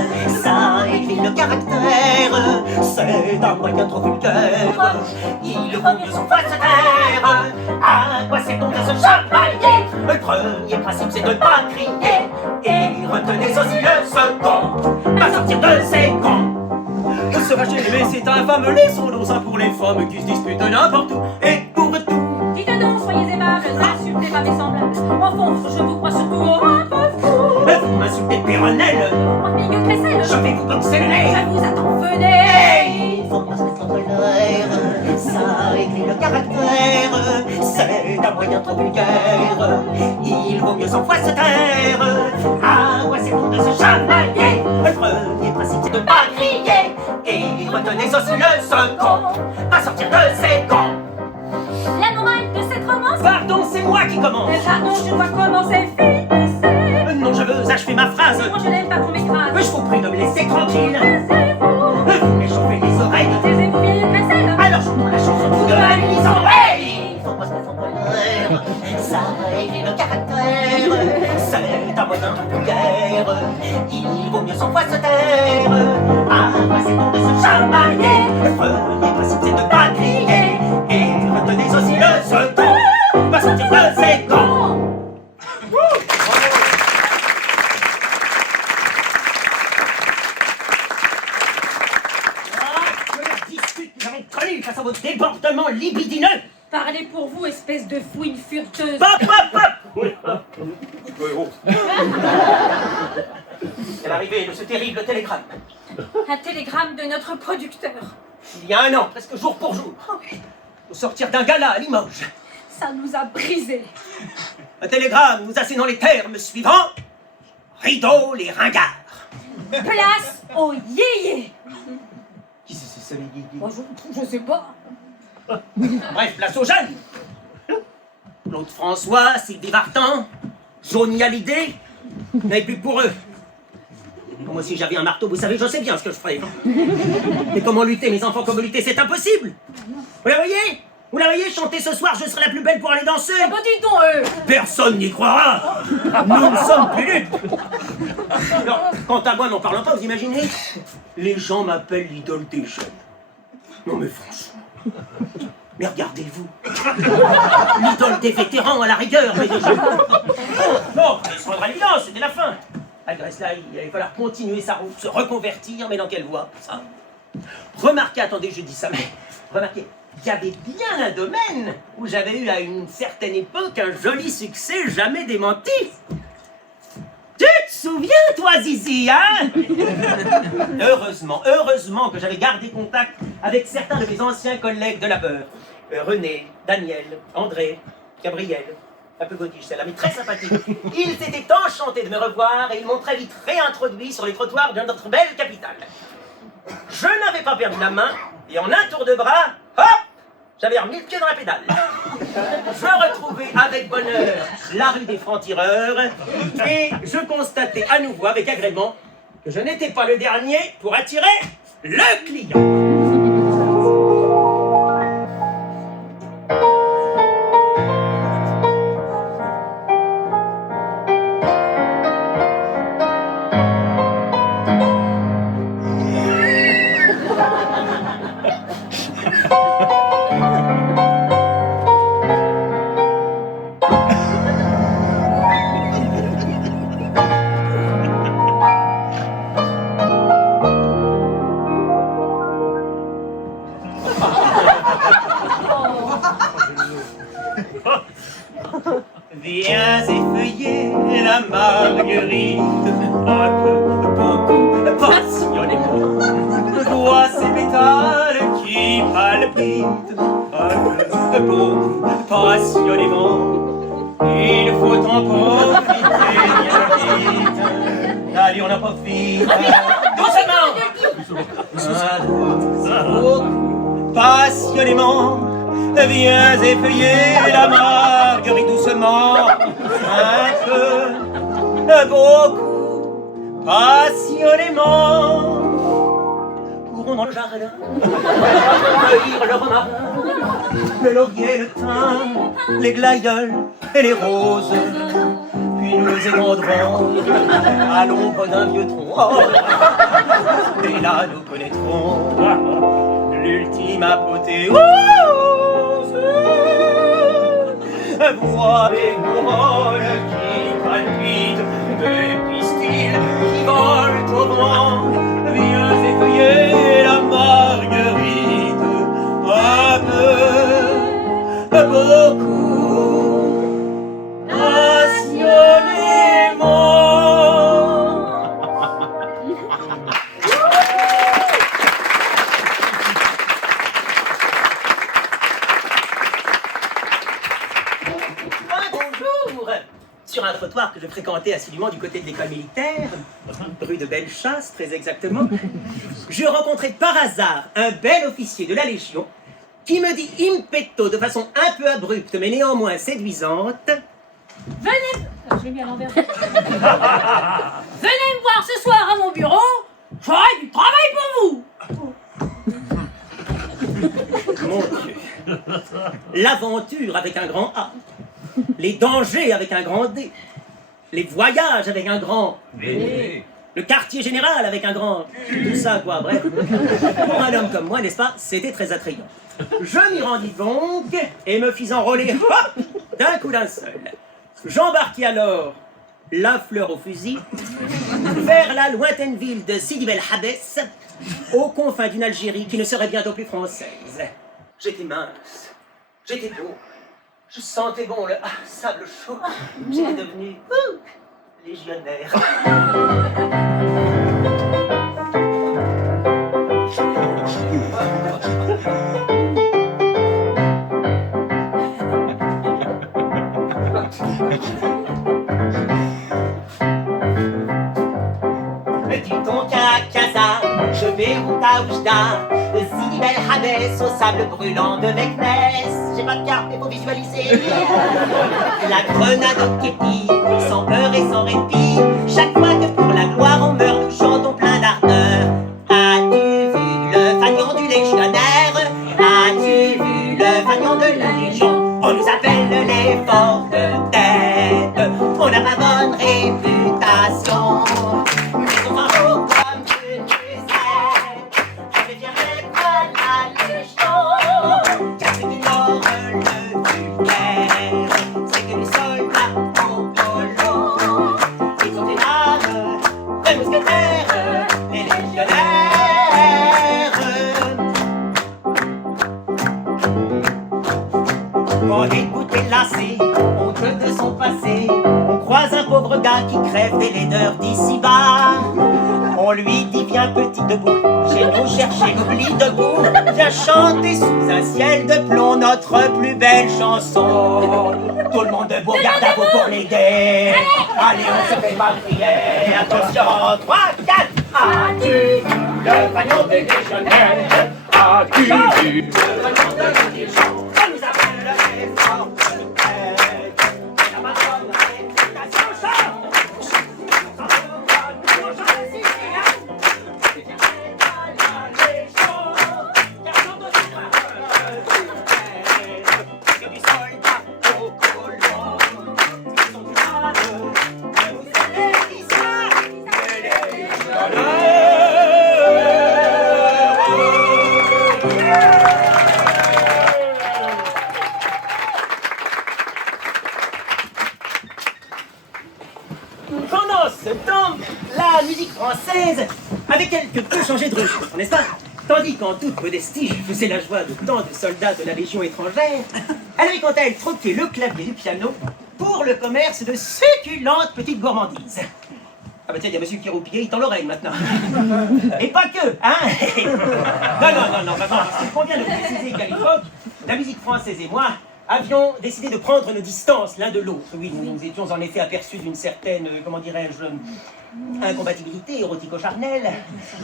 ça écrit le caractère. C'est un moyen trop vulgaire, il vaut mieux s'en faire se taire. À quoi c'est bon de se chamailler? Le premier principe c'est de ne pas crier, et retenez aussi le second, pas sortir de ses gonds. Se fâcher, mais c'est infâme, laissons-nous ça pour les femmes qui se disputent n'importe où et pour tout. Dites donc, soyez aimables, n'insultez pas mes semblables. Au fond, je vous crois surtout un peu fou. Vous m'insultez Péronnelle, Moi, milieu crécelle, je vais vous boxer le nez. je vous attends, venez! Il faut pas se mettre en colère, ça écrit le caractère. C'est un moyen trop vulgaire, il vaut mieux sans foi se taire. À quoi c'est bon de se chamailler? Le premier principe c'est de ne pas crier, et retenez aussi le second, pas sortir de ses gonds. La morale de cette romance, Pardon, c'est moi qui commence. pardon, je dois commencer, finissez! Non, je veux achever ma phrase. Moi, je n'aime pas qu'on m'écrase. Je vous prie de me laisser tranquille. Taisez-vous, Vous m'échauffez les oreilles. taisez-vous, vieille crécelle. Alors chantons la chanson tous deux à l'unisson. Hey! Il faut pas se mettre en colère, ça écrit le caractère. C'est un moyen trop vulgaire, il vaut mieux sans foi se taire. À quoi c'est bon de se chamailler? Le premier principe c'est de ne pas crier, et retenez aussi le second, pas sortir de ses gonds. Que la dispute que j'avais connue face à vos débordements libidineux. Parlez pour vous, espèce de fouine furteuse. Pop, pop, pop. C'est l'arrivée de ce terrible télégramme. Un télégramme de notre producteur. Il y a un an, presque jour pour jour, au sortir d'un gala à Limoges, Ça nous a brisés. un télégramme nous assénant les termes suivants. Rideau les ringards. Place au yéyé. Qui c'est ça, les guigui? Moi, je sais pas. Bref, place aux jeunes. Claude François, Sylvie Vartan, Johnny Hallyday, n'avait plus que pour eux. Moi, si j'avais un marteau, vous savez, je sais bien ce que je ferais. Mais comment lutter, mes enfants, comment lutter, c'est impossible. Vous la voyez? Vous la voyez chanter ce soir, je serai la plus belle pour aller danser. Bah, dis donc, Personne n'y croira. Nous ne sommes plus dupes. Alors, quant à moi, n'en parlons pas, vous imaginez? Les gens m'appellent l'idole des jeunes. Non mais franchement. Mais regardez-vous. L'idole des vétérans à la rigueur, mais des jeunes. Bon, il se rendra l'évidence, c'était la fin. Malgré cela, il allait falloir continuer sa route, se reconvertir, mais dans quelle voie, ça? Remarquez, attendez, je dis ça, mais remarquez, il y avait bien un domaine où j'avais eu à une certaine époque un joli succès jamais démenti. Tu te souviens, toi, Zizi, hein? Heureusement que j'avais gardé contact avec certains de mes anciens collègues de labeur. René, Daniel, André, Gabriel, un peu godiche celle-là, mais très sympathique. Ils étaient enchantés de me revoir et ils m'ont très vite réintroduit sur les trottoirs de notre belle capitale. Je n'avais pas perdu la main et en un tour de bras, hop, j'avais remis le pied dans la pédale. Je retrouvais avec bonheur la rue des Francs-Tireurs et je constatais à nouveau avec agrément que je n'étais pas le dernier pour attirer le client. Viens effeuiller la marguerite, un peu, beaucoup, passionnément. Vois ces pétales qui palpitent, un peu, beaucoup, passionnément. Il faut en profiter bien vite. Allez, on en profite. Doucement! Beaucoup, passionnément. Viens effeuiller la marguerite doucement. beaucoup, passionnément. Courons dans le jardin, cueillir le romarin, le laurier, le thym, les glaïeuls et les roses. Puis nous nous étendrons à l'ombre d'un vieux tronc. Oh. Et là nous connaîtrons l'ultime apothéose. Voix des couronnes qui palpitent, des pistils qui volent au vent. Viens effeuiller la marguerite, un peu, beaucoup, passionnément. Bonjour. Sur un trottoir que je fréquentais assidûment du côté de l'école militaire, rue de Bellechasse très exactement, je rencontrai par hasard un bel officier de la Légion qui me dit impeto de façon un peu abrupte mais néanmoins séduisante: Venez... Ah, je l'ai mis à l'envers. Venez me voir ce soir à mon bureau, j'aurai du travail pour vous. Mon Dieu, l'aventure avec un grand A, les dangers avec un grand D, les voyages avec un grand V, le quartier général avec un grand... Tout ça, quoi, bref. Pour un homme comme moi, n'est-ce pas, c'était très attrayant. Je m'y rendis donc et me fis enrôler, hop, d'un coup d'un seul. J'embarquai alors, la fleur au fusil, vers la lointaine ville de Sidi Bel Habès, aux confins d'une Algérie qui ne serait bientôt plus française. J'étais mince, j'étais beau, je sentais bon le sable chaud, j'étais devenu légionnaire. Dis donc à Casa, je vais route à Oujda, de Sidi Bel Habès au sable brûlant de Meknès. J'ai pas de carte, mais faut visualiser. La grenade au képi, sans peur et sans répit. Chaque fois que pour la gloire on meurt, nous chantons plein d'ardeur. As-tu vu le fanion du légionnaire? As-tu vu le fanion de la Légion? On nous appelle les forts de tête, on n'a pas bonne réputation. Mais on s'en fout comme une musette, je vais bien mettre à la Légion. Car ceux qui ignorent le vulgaire, c'est que les soldats au polo, ils ont des armes, des mousquetaires, les légionnaires. Quand l'écoute est lassée, on que de son passé, on croise un pauvre gars qui crève des laideurs d'ici-bas. On lui dit viens petit debout, chez nous chercher l'oubli debout, viens chanter sous un ciel de plomb notre plus belle chanson. Tout le monde debout, garde à vous pour l'aider. Allez, on se fait ma prière, attention, 3, 4. As-tu vu le fanion des légionnaires? As-tu vu le fanion de la Légion? On nous appelle les forts de tête, la bonne réputation chante. Pendant ce temps, la musique française avait quelque peu changé de registre, n'est-ce pas? Tandis qu'en toute modestie, je faisais la joie de tant de soldats de la Légion étrangère, elle avait quant à elle troqué le clavier du piano pour le commerce de succulentes petites gourmandises. Ah bah tiens, il y a monsieur qui roupillait, il tend l'oreille maintenant. Et pas que, hein? Non, vraiment, parce qu'il convient de préciser qu'à l'époque, la musique française et moi avions décidé de prendre nos distances l'un de l'autre. Oui, nous nous étions en effet aperçus d'une certaine, comment dirais-je, incompatibilité érotico-charnelle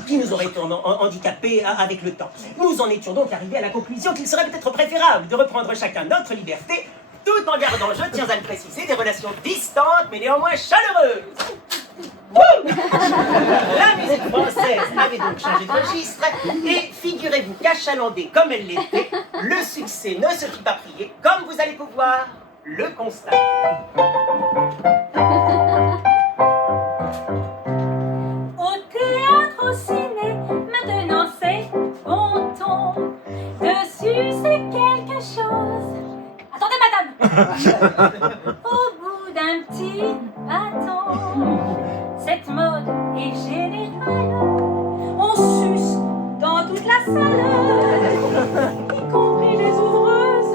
qui nous aurait handicapés avec le temps. Nous en étions donc arrivés à la conclusion qu'il serait peut-être préférable de reprendre chacun notre liberté, tout en gardant, je tiens à le préciser, des relations distantes mais néanmoins chaleureuses. Wouh! La musique française avait donc changé de registre et figurez-vous qu'achalandée comme elle l'était, le succès ne se fit pas prier, comme vous allez pouvoir le constater. Au théâtre, au ciné, maintenant c'est bon ton. Dessus c'est quelque chose. Attendez, madame. Au bout d'un petit bâton, cette mode est générale. On suce dans toute la salle, y compris les ouvreuses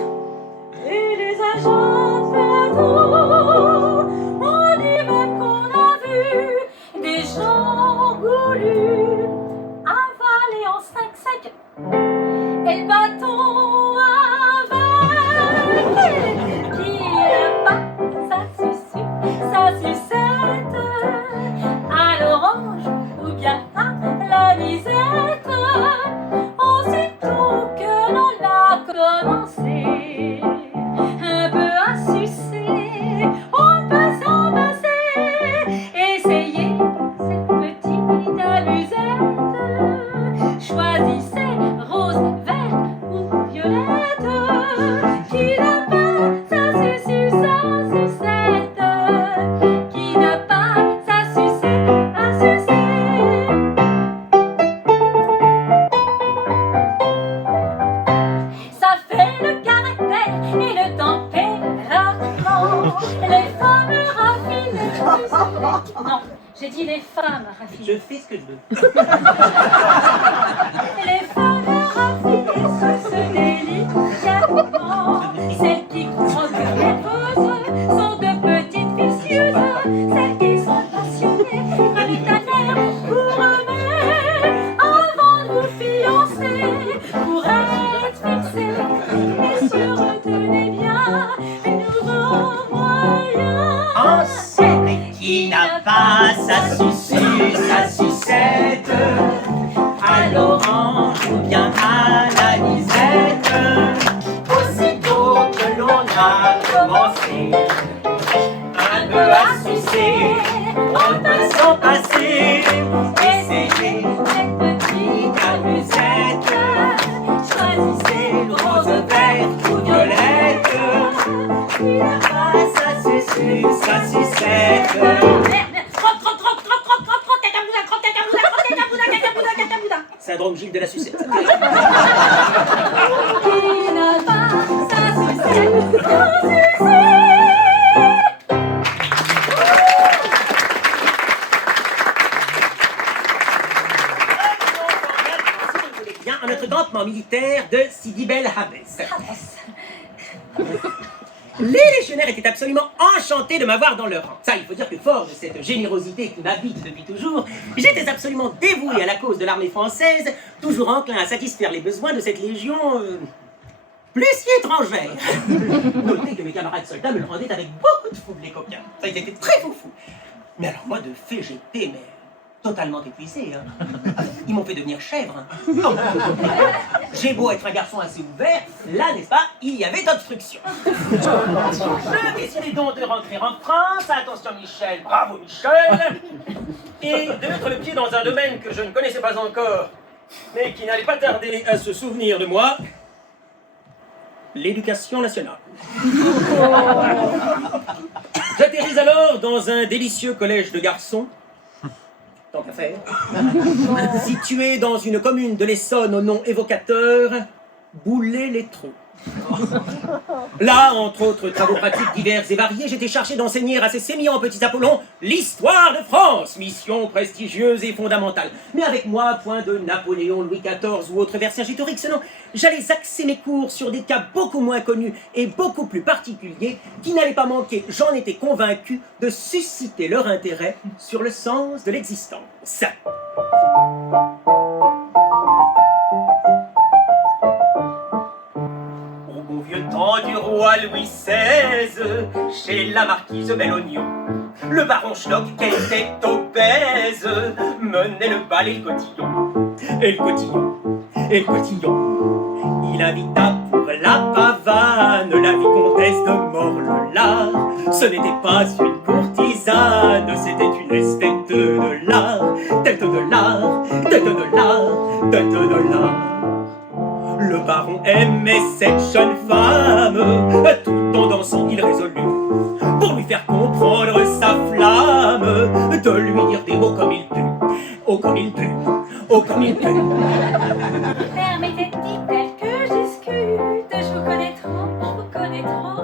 et les agents de peloton. On dit même qu'on a vu des gens goulus avaler en 5 secondes et le bâton avalé. Qui n'a pas sa sucette à l'orange ou bien à la lisette. Aussitôt que l'on a commencé un peu à sucer, on peut s'en passer. Essayez cette petite amusette. Choisissez rose, verte ou violette. Qui n'a pas sa sucette? Qui n'a pas sa sucette à sucer? Ça fait le caractère et le tempérament. Les femmes raffinées. Non, j'ai dit les femmes raffinées. Je fais ce que je veux. Les femmes raffinées sucent délicatement. Celles qui croquent nerveuses sont de petites vicieuses. Celles qui sont passionnées gravitent un air gourmet avant de vous fiancer pour être fixées. Et sûr, retenez bien, nous envoyons. Ensuite, qui n'a pas sa sucette à l'orange ou bien à la lisette. Aussitôt que l'on a commencé un peu à sucer, on peut s'en passer. Essayez cette petite amusette, choisissez rose, verte ou violette. Qui n'a pas sa sucette. Syndrome Gilles de la sucette. Qui n'a pas sa sucette à sucer? Bien à notre campement militaire de Sidi Bel Habès. Les légionnaires étaient absolument enchantés de m'avoir dans leur rang. Ça, il faut dire que fort de cette générosité qui m'habite depuis toujours, j'étais absolument dévoué à la cause de l'armée française, toujours enclin à satisfaire les besoins de cette légion plus si étrangère. Notez que mes camarades soldats me le rendaient avec beaucoup de fougue, les coquins. Ça, ils étaient très fous. Mais alors moi, de fait, j'étais totalement épuisé. Ils m'ont fait devenir chèvre. J'ai beau être un garçon assez ouvert, là, n'est-ce pas, il y avait d'obstruction. Je décidai donc de rentrer en France. Attention Michel, bravo Michel. Et de mettre le pied dans un domaine que je ne connaissais pas encore, mais qui n'allait pas tarder à se souvenir de moi. L'éducation nationale. J'atterris alors dans un délicieux collège de garçons, tant qu'à faire, situé dans une commune de l'Essonne au nom évocateur, Boulay-les-Trous. Là, entre autres travaux pratiques divers et variés, j'étais chargé d'enseigner à ces sémillants petits Apollons l'histoire de France, mission prestigieuse et fondamentale. Mais avec moi, point de Napoléon, Louis XIV ou autre Vercingétorix, non, j'allais axer mes cours sur des cas beaucoup moins connus et beaucoup plus particuliers qui n'allaient pas manquer, j'en étais convaincu, de susciter leur intérêt sur le sens de l'existence. Temps du roi Louis XVI, chez la marquise Belle-Oignon, le baron Schlock, qui était obèse, menait le bal et le cotillon. Et le cotillon, il invita pour la pavane paysanne, la vicomtesse de Morlelard. Ce n'était pas une courtisane, c'était une esthète de l'art. Tête de l'art, tête de l'art, tête de l'art. Le baron aimait cette jeune femme, tout en dansant il résolut, pour lui faire comprendre sa flamme, de lui dire des mots comme il pue, oh comme il pue, oh comme il pue. Permettez, dit-elle, que je discute. Je vous connais trop, je vous connais trop.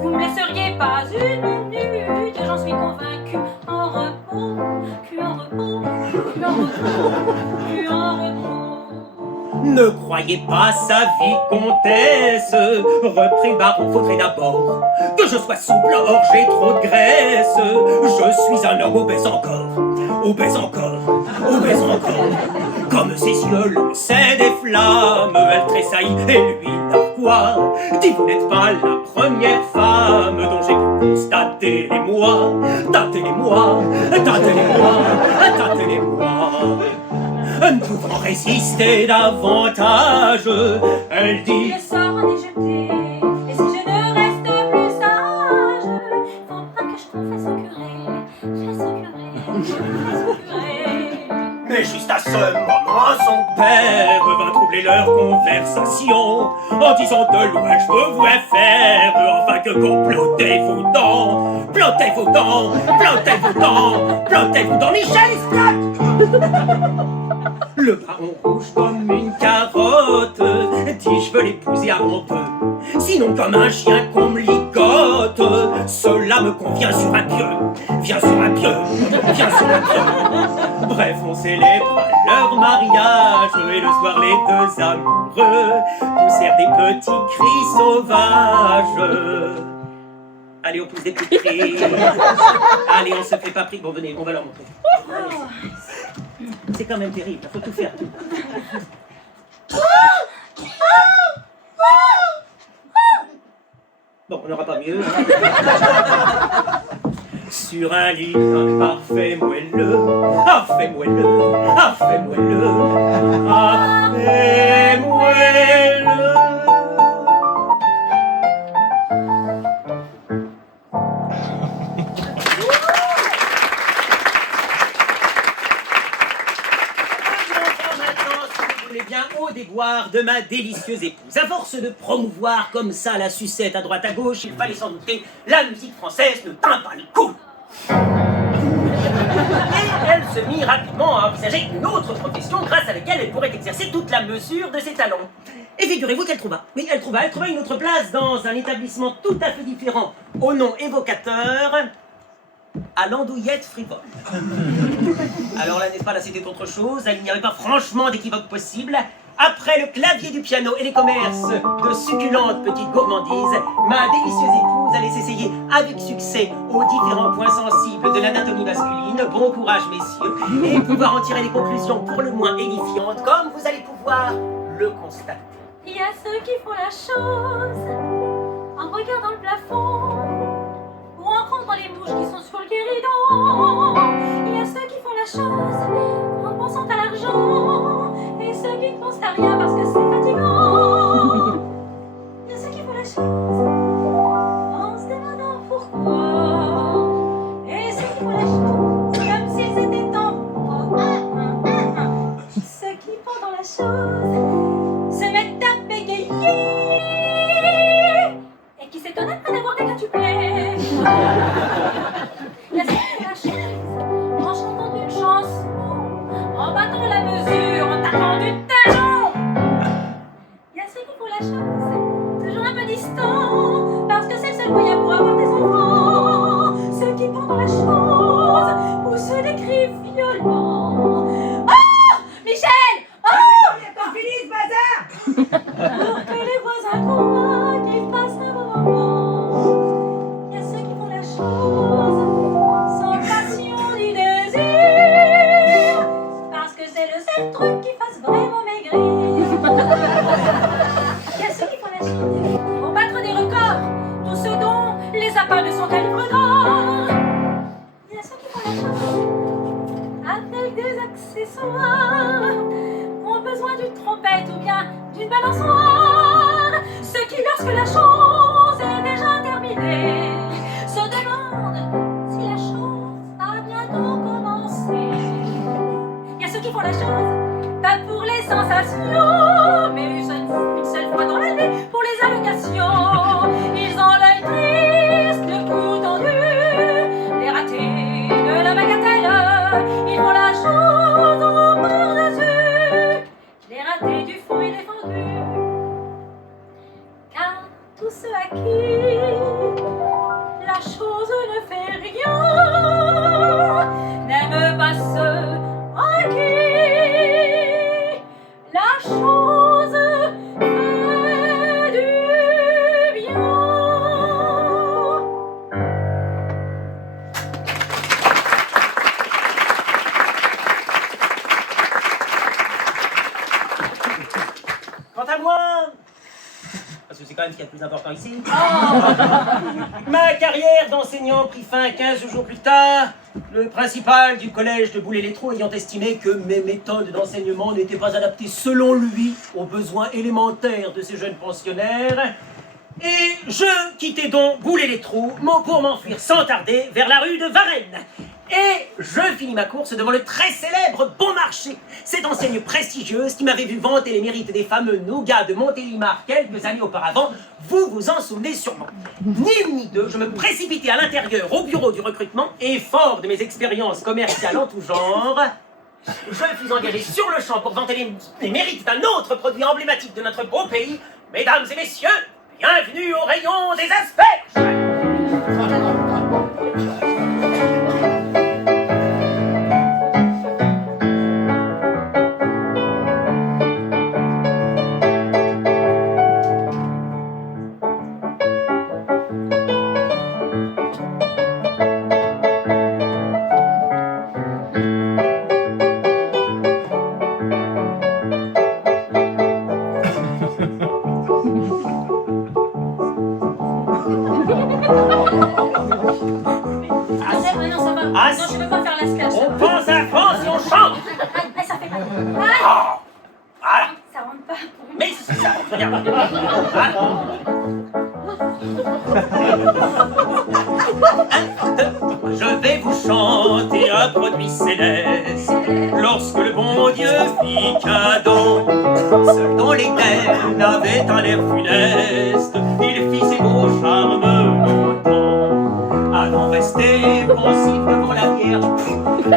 Vous ne me laisseriez pas une minute, j'en suis convaincue. En repos, cul en repos, cul en repos, cul en repos. Ne croyez pas sa vicomtesse, reprit le baron, faudrait d'abord que je sois souple, or j'ai trop de graisse. Je suis un homme obèse encore, obèse encore, obèse encore. Comme ses yeux lançaient des flammes, elle tressaillit et lui narquois. Dit vous n'êtes pas la première femme dont j'ai pu constater les mois. Tâtez-les-moi, tâtez-les-moi, tâtez-les-moi. Ne pouvant résister davantage, elle dit Le sort en est jeté, et si je ne reste plus sage, faudra que je confesse au curé, confesse au curé, confesse au curé. mais juste à ce moment, son père vint troubler leur conversation en disant de loin je veux vous faire, enfin que complotez-vous dans, plantez-vous dans, plantez-vous dans, plantez-vous dans Michel Scott. Le baron rouge comme une carotte dit je veux l'épouser avant peu, sinon comme un chien qu'on me ligote. Cela me convient sur un pieu, viens sur un pieu, viens sur un pieu. Bref, on célèbre leur mariage et le soir les deux amoureux poussèrent des petits cris sauvages. Allez, on pousse des petits cris. Allez, on se fait pas pris. Bon, venez, on va leur montrer. C'est quand même terrible, faut tout faire. Bon, on n'aura pas mieux. Sur un lit, un parfait moelleux, parfait moelleux, parfait moelleux, parfait moelleux. Au déboire de ma délicieuse épouse. À force de promouvoir comme ça la sucette à droite à gauche, il fallait s'en douter, la musique française ne tint pas le coup. Et elle se mit rapidement à envisager une autre profession grâce à laquelle elle pourrait exercer toute la mesure de ses talents. Et figurez-vous qu'elle trouva. Oui, elle trouva une autre place dans un établissement tout à fait différent, au nom évocateur, à l'andouillette frivole. Alors là, n'est-ce pas, là c'était autre chose, il n'y avait pas franchement d'équivoque possible. Après le clavier du piano et les commerces de succulentes petites gourmandises, ma délicieuse épouse allait s'essayer avec succès aux différents points sensibles de l'anatomie masculine. Bon courage, messieurs, et pouvoir en tirer des conclusions pour le moins édifiantes, comme vous allez pouvoir le constater. Il y a ceux qui font la chose en regardant le plafond ou en comptant les mouches qui sont sur le guéridon. Il y a ceux qui font la chose en pensant à l'argent et ceux qui ne pensent à rien parce que c'est fatigant. Il y a ceux qui font la chose en se demandant pourquoi et ceux qui font la chose comme s'ils étaient en ceux qui pendant la chose se mettent à bégayer et qui s'étonnent après d'avoir des quintuplés. Il y a ceux qui font la chose en chantant une chanson, en battant la mesure, en tapant du talon. Il y a ceux qui font la chose toujours un peu distant, parce que c'est le seul moyen pour avoir des enfants. Ceux qui pendant la chose poussent des cris violents. Oh Michel! Oh! C'est pas fini ce bazar! Pour que les voisins croient qu'ils passent un bon moment. Il y a ceux qui font la chose sans passion ni désir, parce que c'est le seul truc qui fasse vraiment maigrir. Il y a ceux qui font la chose pour battre des records, tout ce dont les appâts ne sont qu'à livre d'or. Il y a ceux qui font la chose avec des accessoires, ont besoin d'une trompette ou bien d'une balançoire. Ceux qui, lorsque la chose est déjà terminée, se demande si la chose a bientôt commencé. Il y a ceux qui font la chose, pas pour les sensations, mais une seule fois dans l'année, pour les allocations. Ils ont l'œil triste, le cou tendu, les ratés de la bagatelle. Ils font la chose au bord-dessus, les ratés du fruit défendu. Car tous ceux à qui la chose ne fait rien n'aiment pas ceux à qui la chose fait du bien. Quant à moi, parce que c'est quand même ce qu'il y a de plus important ici, ma carrière d'enseignant prit fin 15 jours plus tard, le principal du collège de Boulay-les-Trous ayant estimé que mes méthodes d'enseignement n'étaient pas adaptées selon lui aux besoins élémentaires de ces jeunes pensionnaires. Et je quittai donc Boulay-les-Trous pour m'enfuir sans tarder vers la rue de Varennes. Et je finis ma course devant le très célèbre Bon Marché, cette enseigne prestigieuse qui m'avait vu vanter les mérites des fameux nougats de Montélimar quelques années auparavant. Vous vous en souvenez sûrement. Ni une ni deux, je me précipitais à l'intérieur au bureau du recrutement et fort de mes expériences commerciales en tout genre, je fus engagé sur le champ pour vanter les mérites d'un autre produit emblématique de notre beau pays. Mesdames et messieurs, bienvenue au rayon des asperges. Non, ça va. Ah, Non, je veux pas faire l'asperge. On pense à France et on chante. Ah, ça fait mal. Oh, Ah, voilà. ça rentre pas pour une... Mais c'est ça, regarde. Voilà. Je vais vous chanter un produit céleste. Lorsque le bon Dieu fit qu'Adam, seul dans l'Éden avait un air funeste, il fit ses beaux charmes longtemps. Adam restait pensif devant la Vierge.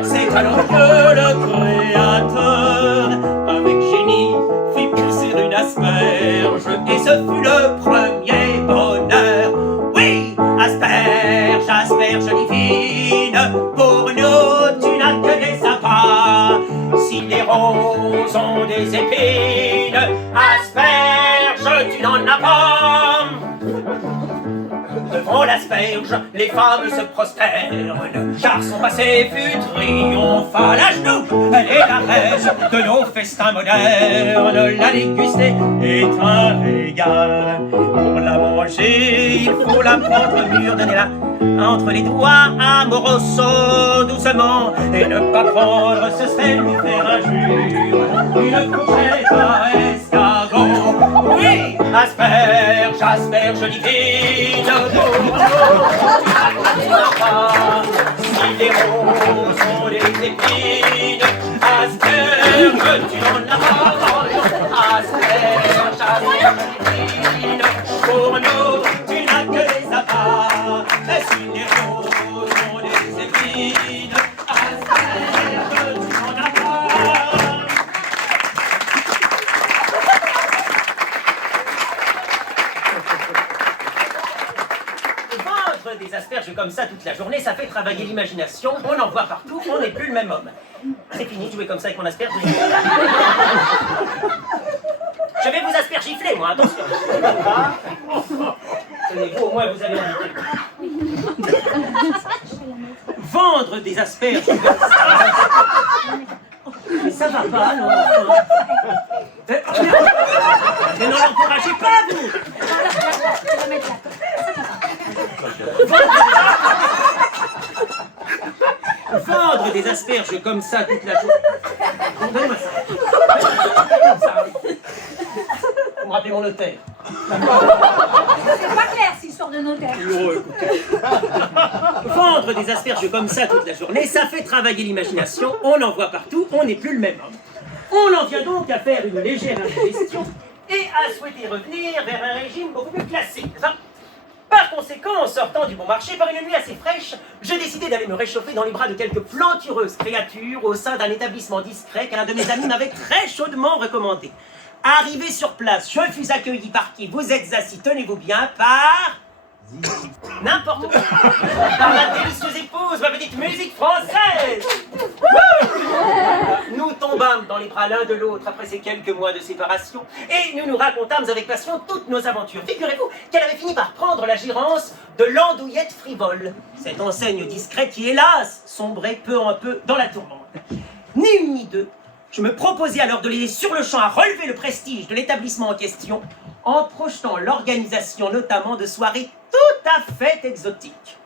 C'est alors que le Créateur, avec génie, fit pousser une asperge, et ce fut le premier bonheur. Oui, asperge, asperge divine, pour nous tu n'as que des sapins. Si les roses ont des épines, asperge tu n'en as pas. Devant l'asperge, les femmes se prosternent, car son passé fut triomphal. À genoux, elle est la reine de nos festins modernes. La déguster est un régal. Pour la manger, il faut la prendre mûre, donnez-la entre les doigts amoroso, doucement, et ne pas prendre ce sel, lui faire injure. Une fourchette à escargot. Oui, asperge, asperge divine, si les roses ont des épines, asperge, tu n'en as pas. Asperge, asperge divine, pour nous, tu n'as que des appâts. Si les roses ont des épines, asperge, tu n'en as pas. Vendre des asperges comme ça toute la journée, ça fait travailler l'imagination, on en voit partout, on n'est plus le même homme. C'est fini de jouer comme ça avec mon asperge. Je vais vous aspergifler, moi, attention. Tenez-vous, au moins vous avez invité. Vendre des asperges comme ça. Mais ça va pas, non? Mais non, l'encouragez pas, vous! Vendre des asperges comme ça toute la journée. Donnez-moi ça. Vous me rappelez mon notaire. C'est pas clair, cette histoire de notaire. Vendre des asperges comme ça toute la journée, ça fait travailler l'imagination, on en voit partout, on n'est plus le même homme. On en vient donc à faire une légère indigestion et à souhaiter revenir vers un régime beaucoup plus classique. Enfin, par conséquent, en sortant du bon marché par une nuit assez fraîche, j'ai décidé d'aller me réchauffer dans les bras de quelques plantureuses créatures au sein d'un établissement discret qu'un de mes amis m'avait très chaudement recommandé. Arrivé sur place, je fus accueilli par qui vous êtes assis, tenez-vous bien, par... n'importe quoi. Par ma délicieuse épouse, ma petite musique française. Nous tombâmes dans les bras l'un de l'autre après ces quelques mois de séparation et nous nous racontâmes avec passion toutes nos aventures. Figurez-vous qu'elle avait fini par prendre la gérance de l'Andouillette Frivole, cette enseigne discrète qui, hélas, sombrait peu en peu dans la tourmente. Ni une ni deux, je me proposais alors de l'aider sur le champ à relever le prestige de l'établissement en question en projetant l'organisation notamment de soirées tout à fait exotiques.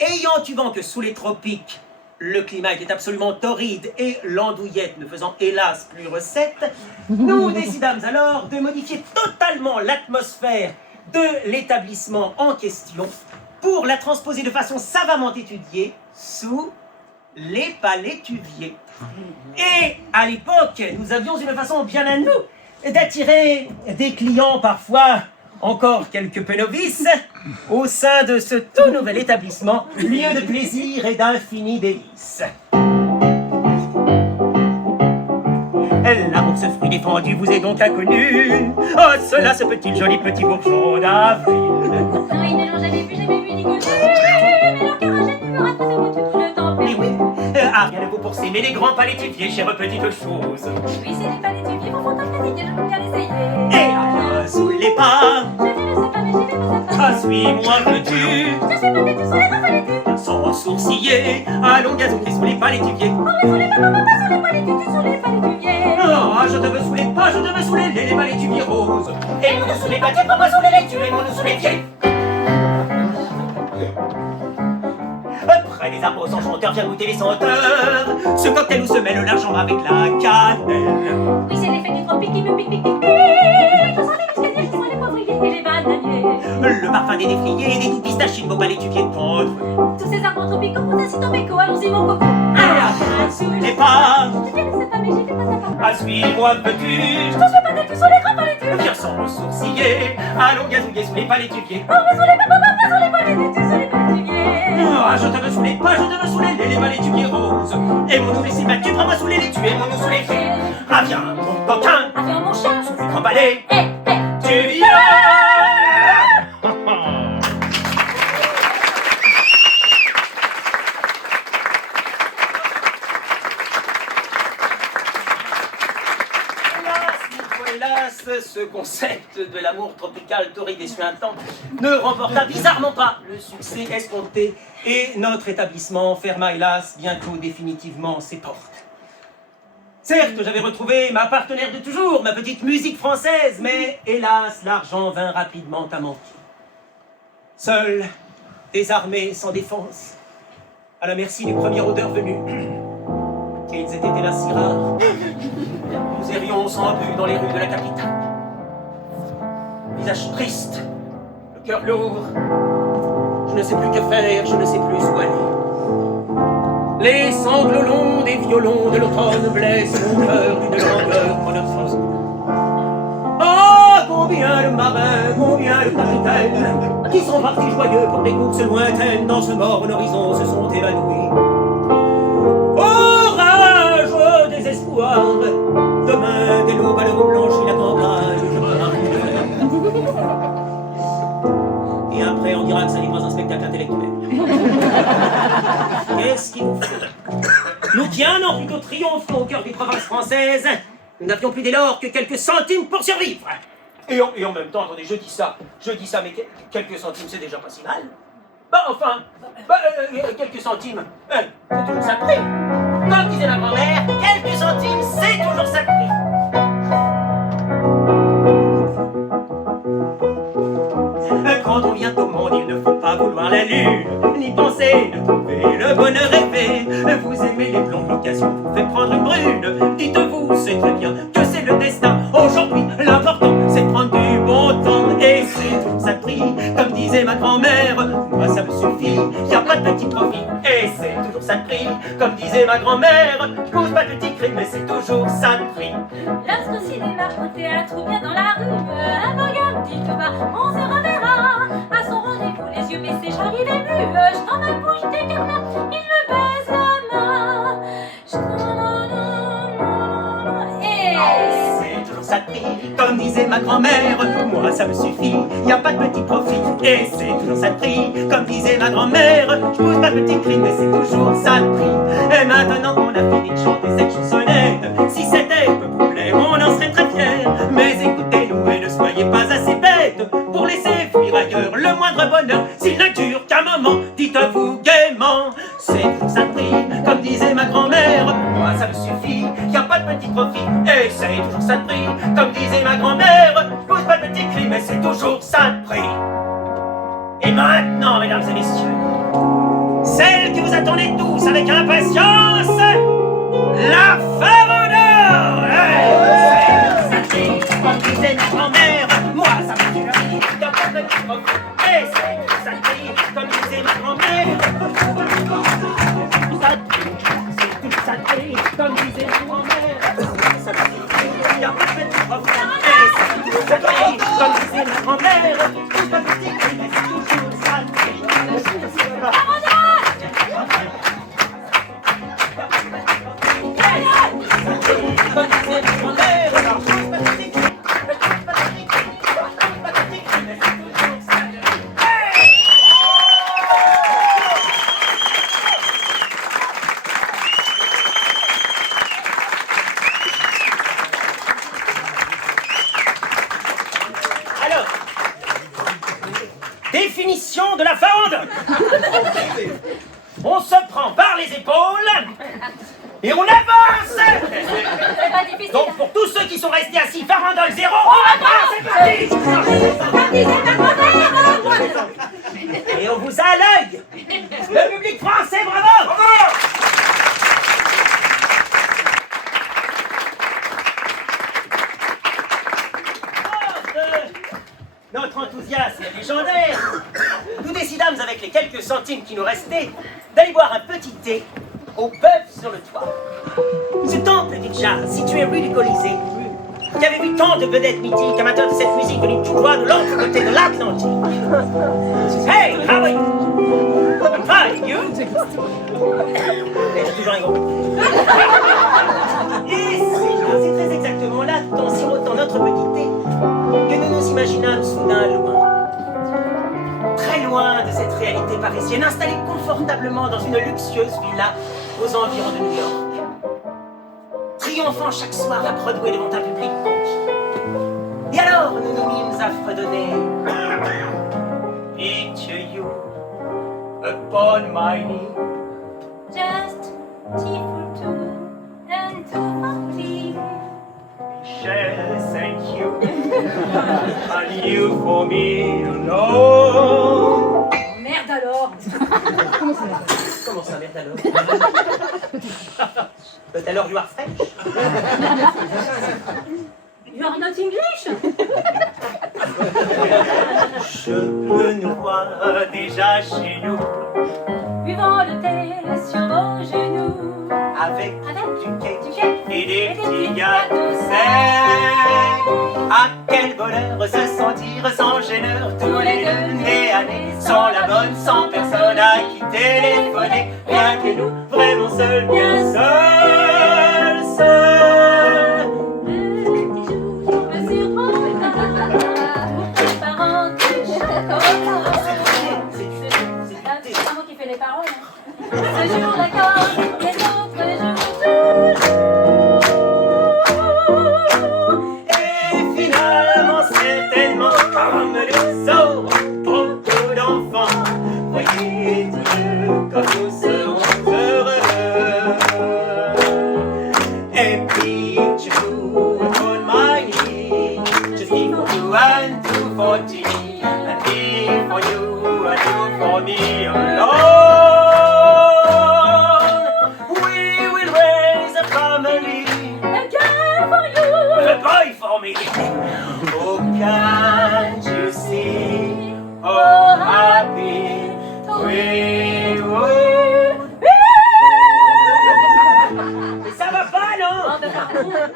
Ayant eu vent que sous les tropiques, le climat était absolument torride et l'andouillette ne faisant hélas plus recette, nous décidâmes alors de modifier totalement l'atmosphère de l'établissement en question pour la transposer de façon savamment étudiée sous les palétuviers. Et à l'époque, nous avions une façon bien à nous d'attirer des clients parfois encore quelque peu novices au sein de ce tout nouvel établissement, lieu de plaisir et d'infinies délices. L'amour, ce fruit défendu, vous est donc inconnu. Oh, cela, ce petit joli petit bourgeon d'avril. Non, ils ne l'ont jamais vu ni connu. Mais leur cœur a jamais me raconter tout le temps. Mais oui, rien ne vaut pour s'aimer les grands palétuviers, chère petite chose. Oui, c'est les palétuviers, vous font un plaisir, je peux bien l'essayer. Et à sous les pas, Je ne sais pas, mais j'y vais, mais ça passe. suis-moi veux-tu. Je sais pas têtu sur les grands palétuviers. Sans sourciller, allons gazouiller sous les palétuviers. Oh, mais sur les papas, pas sur les palétuviers, sur les palétuviers. Ah, je te veux sous les pas, je te veux sous les palétuviers roses. Aimons-nous sous les bâtis, prends-moi sous les lectures, aimons-nous sous les pieds. Près des arbres enchanteurs, viens goûter les senteurs. Ce cocktail où se mêle l'argent avec la cannelle. Oui, c'est l'effet du tropique qui me pique, pique, pique, pique. Je sens les muscadiers, je sens les poivriers et les bananiers. Le parfum des défriers, des tout pistachines, vos palétuviers tendres. Tous ces arbres tropicaux vous incitent au béco, allons-y mon coco. Ah, sous les pas, Je ne sais pas, mais j'y vais, mais ça passe. suis-moi veux-tu. Je sais pas têtu sur les grands palétuviers. Viens sans sourciller, allons gazouiller sous les palétuviers. Oh, mais sur les papas, pas sur les palétuviers, sur les palétuviers. Ah, je te veux sous les pas, je te veux sous les palétuviers roses. Aimons-nous les cimetières, tu prends-moi sous les laitues, aimons-nous sous les pieds. Ah, viens, mon coquin, Ah, viens, mon chat. sous le grand balai, Eh, eh. tu viens. Hélas, ce concept de l'amour tropical torride et suintant ne remporta bizarrement pas le succès escompté et notre établissement ferma hélas bientôt définitivement ses portes. Certes, j'avais retrouvé ma partenaire de toujours, ma petite musique française, mais hélas, l'argent vint rapidement à manquer. Seul, désarmé, sans défense, à la merci des premières odeurs venues, et ils étaient hélas si rares. Nous errions sans but dans les rues de la capitale. Visage triste, le cœur lourd. Je ne sais plus que faire, je ne sais plus où aller. Les sanglots longs des violons de l'automne blessent mon cœur d'une langueur monotone. Oh, combien de marins, combien de capitaines qui sont partis joyeux pour des courses lointaines dans ce morne horizon se sont évanouis. Orage au désespoir, demain dès l'aube à l'eau blanchit la campagne, je me rappelle. Et après on dira que ça n'est pas un spectacle intellectuel. Qu'est-ce qu'il nous faut? Nous qui un an plus tôt triomphons au cœur des provinces françaises, nous n'avions plus dès lors que quelques centimes pour survivre. Et en même temps, attendez, je dis ça, mais quelques centimes c'est déjà pas si mal. Quelques centimes, c'est toujours sacré. Comme disait ma grand-mère, quelques centimes c'est toujours sacré. Quand on vient au monde, il ne faut pas vouloir la lune, ni penser de trouver le bonheur rêvé. Vous aimez les blondes, l'occasion vous fait prendre une brune. Dites-vous, c'est très bien que c'est le destin. Aujourd'hui, l'important, c'est de prendre du bon temps. ça de prix. Comme disait ma grand-mère, cause pas de petit crime, mais c'est toujours ça de prix. Lorsqu'au cinéma, au théâtre ou bien dans la rue, un regard dit tout bas, on se reverra. À son rendez-vous, les yeux baissés, j'arrive ému. Je tends ma bouche d'écarlate, il me baise la main. Je et C'est toujours ça de prix, comme disait ma grand-mère. Moi ça me suffit, y a pas de petit profit. Et c'est toujours ça de prix, comme disait ma grand-mère. Je pose pas de petit cri, mais c'est toujours ça de prix. Et maintenant qu'on a fini de chanter cette chansonnette, si c'était peu populaire, on en serait très fiers. Mais écoutez-nous et ne soyez pas assez bêtes pour laisser fuir ailleurs le moindre bonheur. S'il ne dure qu'un moment, dites-vous gaiement. C'est toujours ça de prix, comme disait ma grand-mère. Moi ça me suffit, y a pas de petit profit. Et c'est toujours ça de prix, comme disait ma grand-mère. Je pose pas de petit cri, mais c'est toujours ça de prix. Et maintenant, mesdames et messieurs, celle que vous attendez tous avec impatience, la farandole. C'est ça de prix, comme disait ma grand-mère. Moi ça me suffit, y a pas de petit profit. Et c'est toujours ça de prix, comme disait ma grand-mère. C'est tout ça de prix, comme disait ma grand-mère. Ça me suffit, y a pas de petit profit. Et c'est tout ça de prix, comme disait ma grand-mère. Tout pas de petit prix, mais c'est toujours ça de prix. Comme disait ma grand-mère. Alors, définition de la farandole. On se prend par les épaules et on avance. c'est pas difficile. Donc pour tous ceux qui sont restés assis, farandole 0, on avance, c'est parti. Comme disait ma grand-mère. Et on vous a à l'œil. Le public français, bravo. Notre enthousiasme est légendaire. Nous décidâmes avec les quelques centimes qui nous restaient d'aller boire un petit thé au bœuf sur le toit. Ce temple du jazz, situé rue du Colisée, qui avait vu tant de vedettes mythiques, amateurs de cette musique venus tout droit de l'autre côté de l'Atlantique. Hey, how are you? I'm fine, you? C'est toujours un gros. Et c'est très exactement là, tout en sirotant notre petit thé, que nous nous imaginâmes soudain loin. Très loin de cette réalité parisienne, installée confortablement dans une luxueuse villa aux environs de New York. Triomphant chaque soir à Broadway devant un public conquis. Et alors nous nous mîmes à fredonner Picture you upon my knee. Just tea for two and two for tea. Michel, thank you. And you for me alone. Merde alors. Comment ça, merde alors? But alors you are French? You are not English. Je nous vois déjà chez nous. Buvant le thé sur vos genoux. Avec du cake et des petits petits gâteaux secs. Ah, quel bonheur se sentir sans gêneur, tous les deux nez à nez, sans la bonne, sans personne à qui téléphoner. Rien que nous, vraiment seuls, bien seuls, seuls. Petit jour, me surprendra. Parents de chocolat. C'est pas moi qui fais les paroles. Ce jour d'accord, les autres jours. Et finalement, certainement, comme nous aurons beaucoup d'enfants, voyez-vous comme nous serons heureux. Et puis, tu upon my knee, just me for you and two for tea, and me for you and you for me alone. We will raise a family. A girl for you. A boy for me. Oh, can't you see how happy we would be? Ça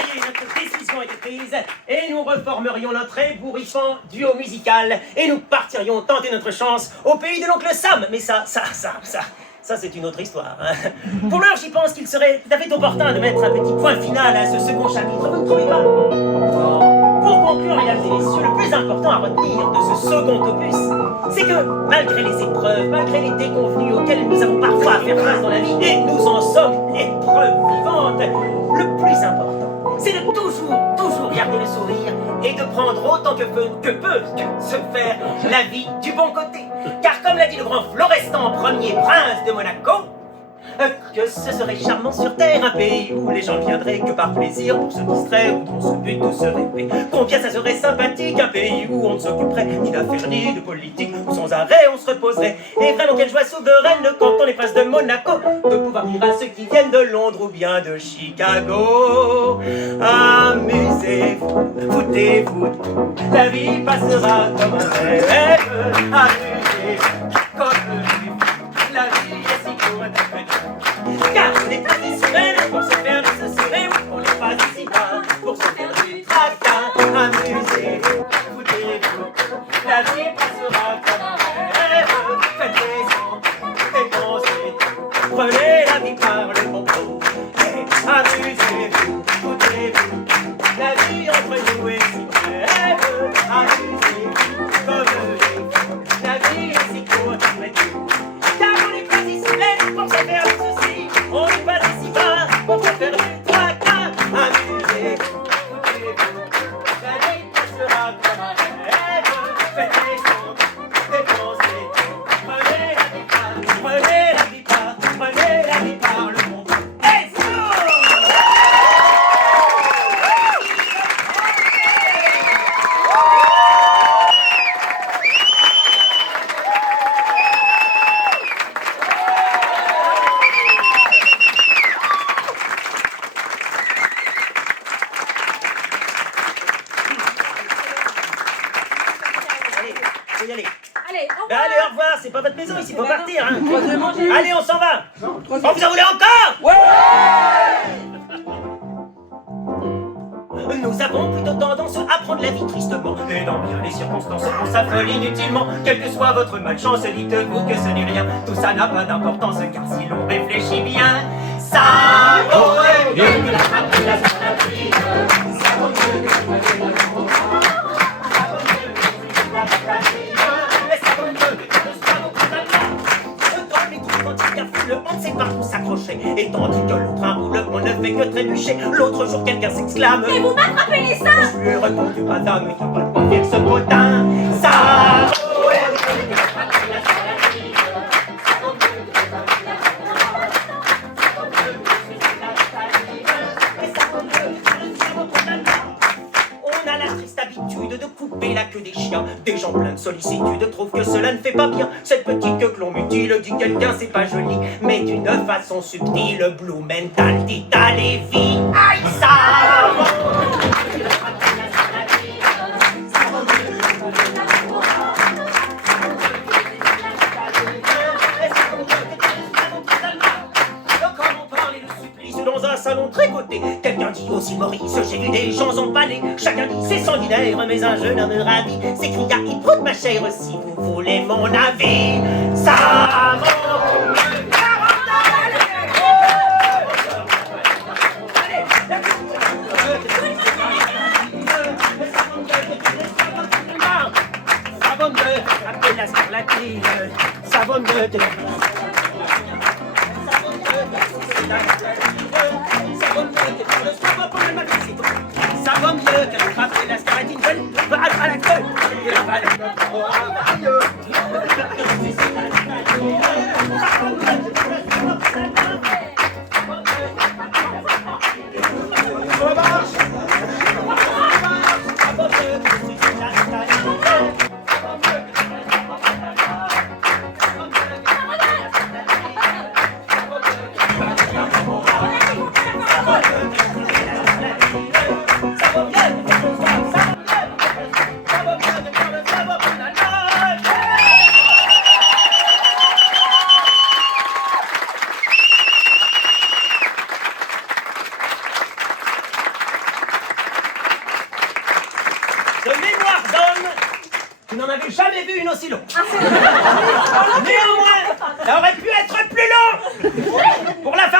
y est, notre décision a été prise et nous reformerions notre ébouriffant duo musical et nous partirions tenter notre chance au pays de l'oncle Sam. Mais ça, c'est une autre histoire. Hein. Pour l'heure, j'y pense qu'il serait tout à fait opportun de mettre un petit point final à ce second chapitre. Vous ne trouvez pas? Pour conclure, mesdames et messieurs, le plus important à retenir de ce second opus, c'est que malgré les épreuves, malgré les déconvenues auxquelles nous avons parfois à faire face dans la vie, et nous en sommes l'épreuve vivante, le plus important, c'est de toujours garder le sourire et de prendre autant que peut se faire la vie du bon côté. Car comme l'a dit le grand Florestan, premier prince de Monaco, que ce serait charmant sur terre, un pays où les gens viendraient que par plaisir pour se distraire ou dans ce but ou se rêver. Combien ça serait sympathique, un pays où on ne s'occuperait ni d'affaires ni de politique, où sans arrêt on se reposerait. Et vraiment quelle joie souveraine quand on est prince de Monaco, de pouvoir dire à ceux qui viennent de Londres ou bien de Chicago: amusez-vous, foutez-vous tout, la vie passera comme un rêve. Amusez-vous comme la vie est si courte. Car on n'est pas ici même pour se faire de ce serré, on n'est pas ici bas pour se faire du tracas. Amusez-vous, foutez-vous, la vie passera comme un rêve. Faites des dépensez, prenez la vie par le bon bout. Amusez-vous, foutez-vous, la vie entre nous est si brève. Amusez-vous, comme la vie est si courte après tout. Car on n'est pas ici même pour se faire de ceci, on n'est pas ici bas pour se faire du tracas. Amusez-vous, foutez-vous, la vie passera comme un rêve. Faites des comptes, dépensez, prenez la vie par le bon bout. Et faut y aller. Allez, au Ben revoir. allez, au revoir, c'est pas votre maison ici, faut partir. Hein. Allez, on s'en va. On vous en voulez encore? Nous avons plutôt tendance à prendre la vie tristement, et dans bien des circonstances on s'affole inutilement. Quelle que soit votre malchance, dites-vous que ce n'est rien, tout ça n'a pas d'importance, car si l'on réfléchit bien, ça vaut mieux que la patrie, la patrie. Ça vaut mieux que la patrie, la patrie. On ne sait pas où s'accrocher, et tandis que l'autre un roule, on ne fait que trébucher. L'autre jour quelqu'un s'exclame: Mais vous m'attrapez les seins. Je lui ai répondu: madame, il n'y a pas de quoi faire ce potin. Ça on a la triste habitude de couper la queue des chiens. Des gens pleins de sollicitude trouvent que cela ne fait pas bien. Cette petite queue que l'on mutile, dit quelqu'un, c'est pas joli, mais d'une façon subtile, Blumenthal dit à Lévi: aïe, ça dans un salon très coté, quelqu'un dit aussi Maurice, j'ai vu des gens emballés. Chacun dit c'est sanguinaire, mais un jeune homme ravi s'écria: Hippote ma chère, si vous voulez mon avis, ça va mieux, appelle la scarlatine, ça va mieux que ça va mieux qu'elle attrape la scarlatine à la queue. Vous n'en avez jamais vu une aussi longue. Néanmoins, ça aurait pu être plus long. Pour la fin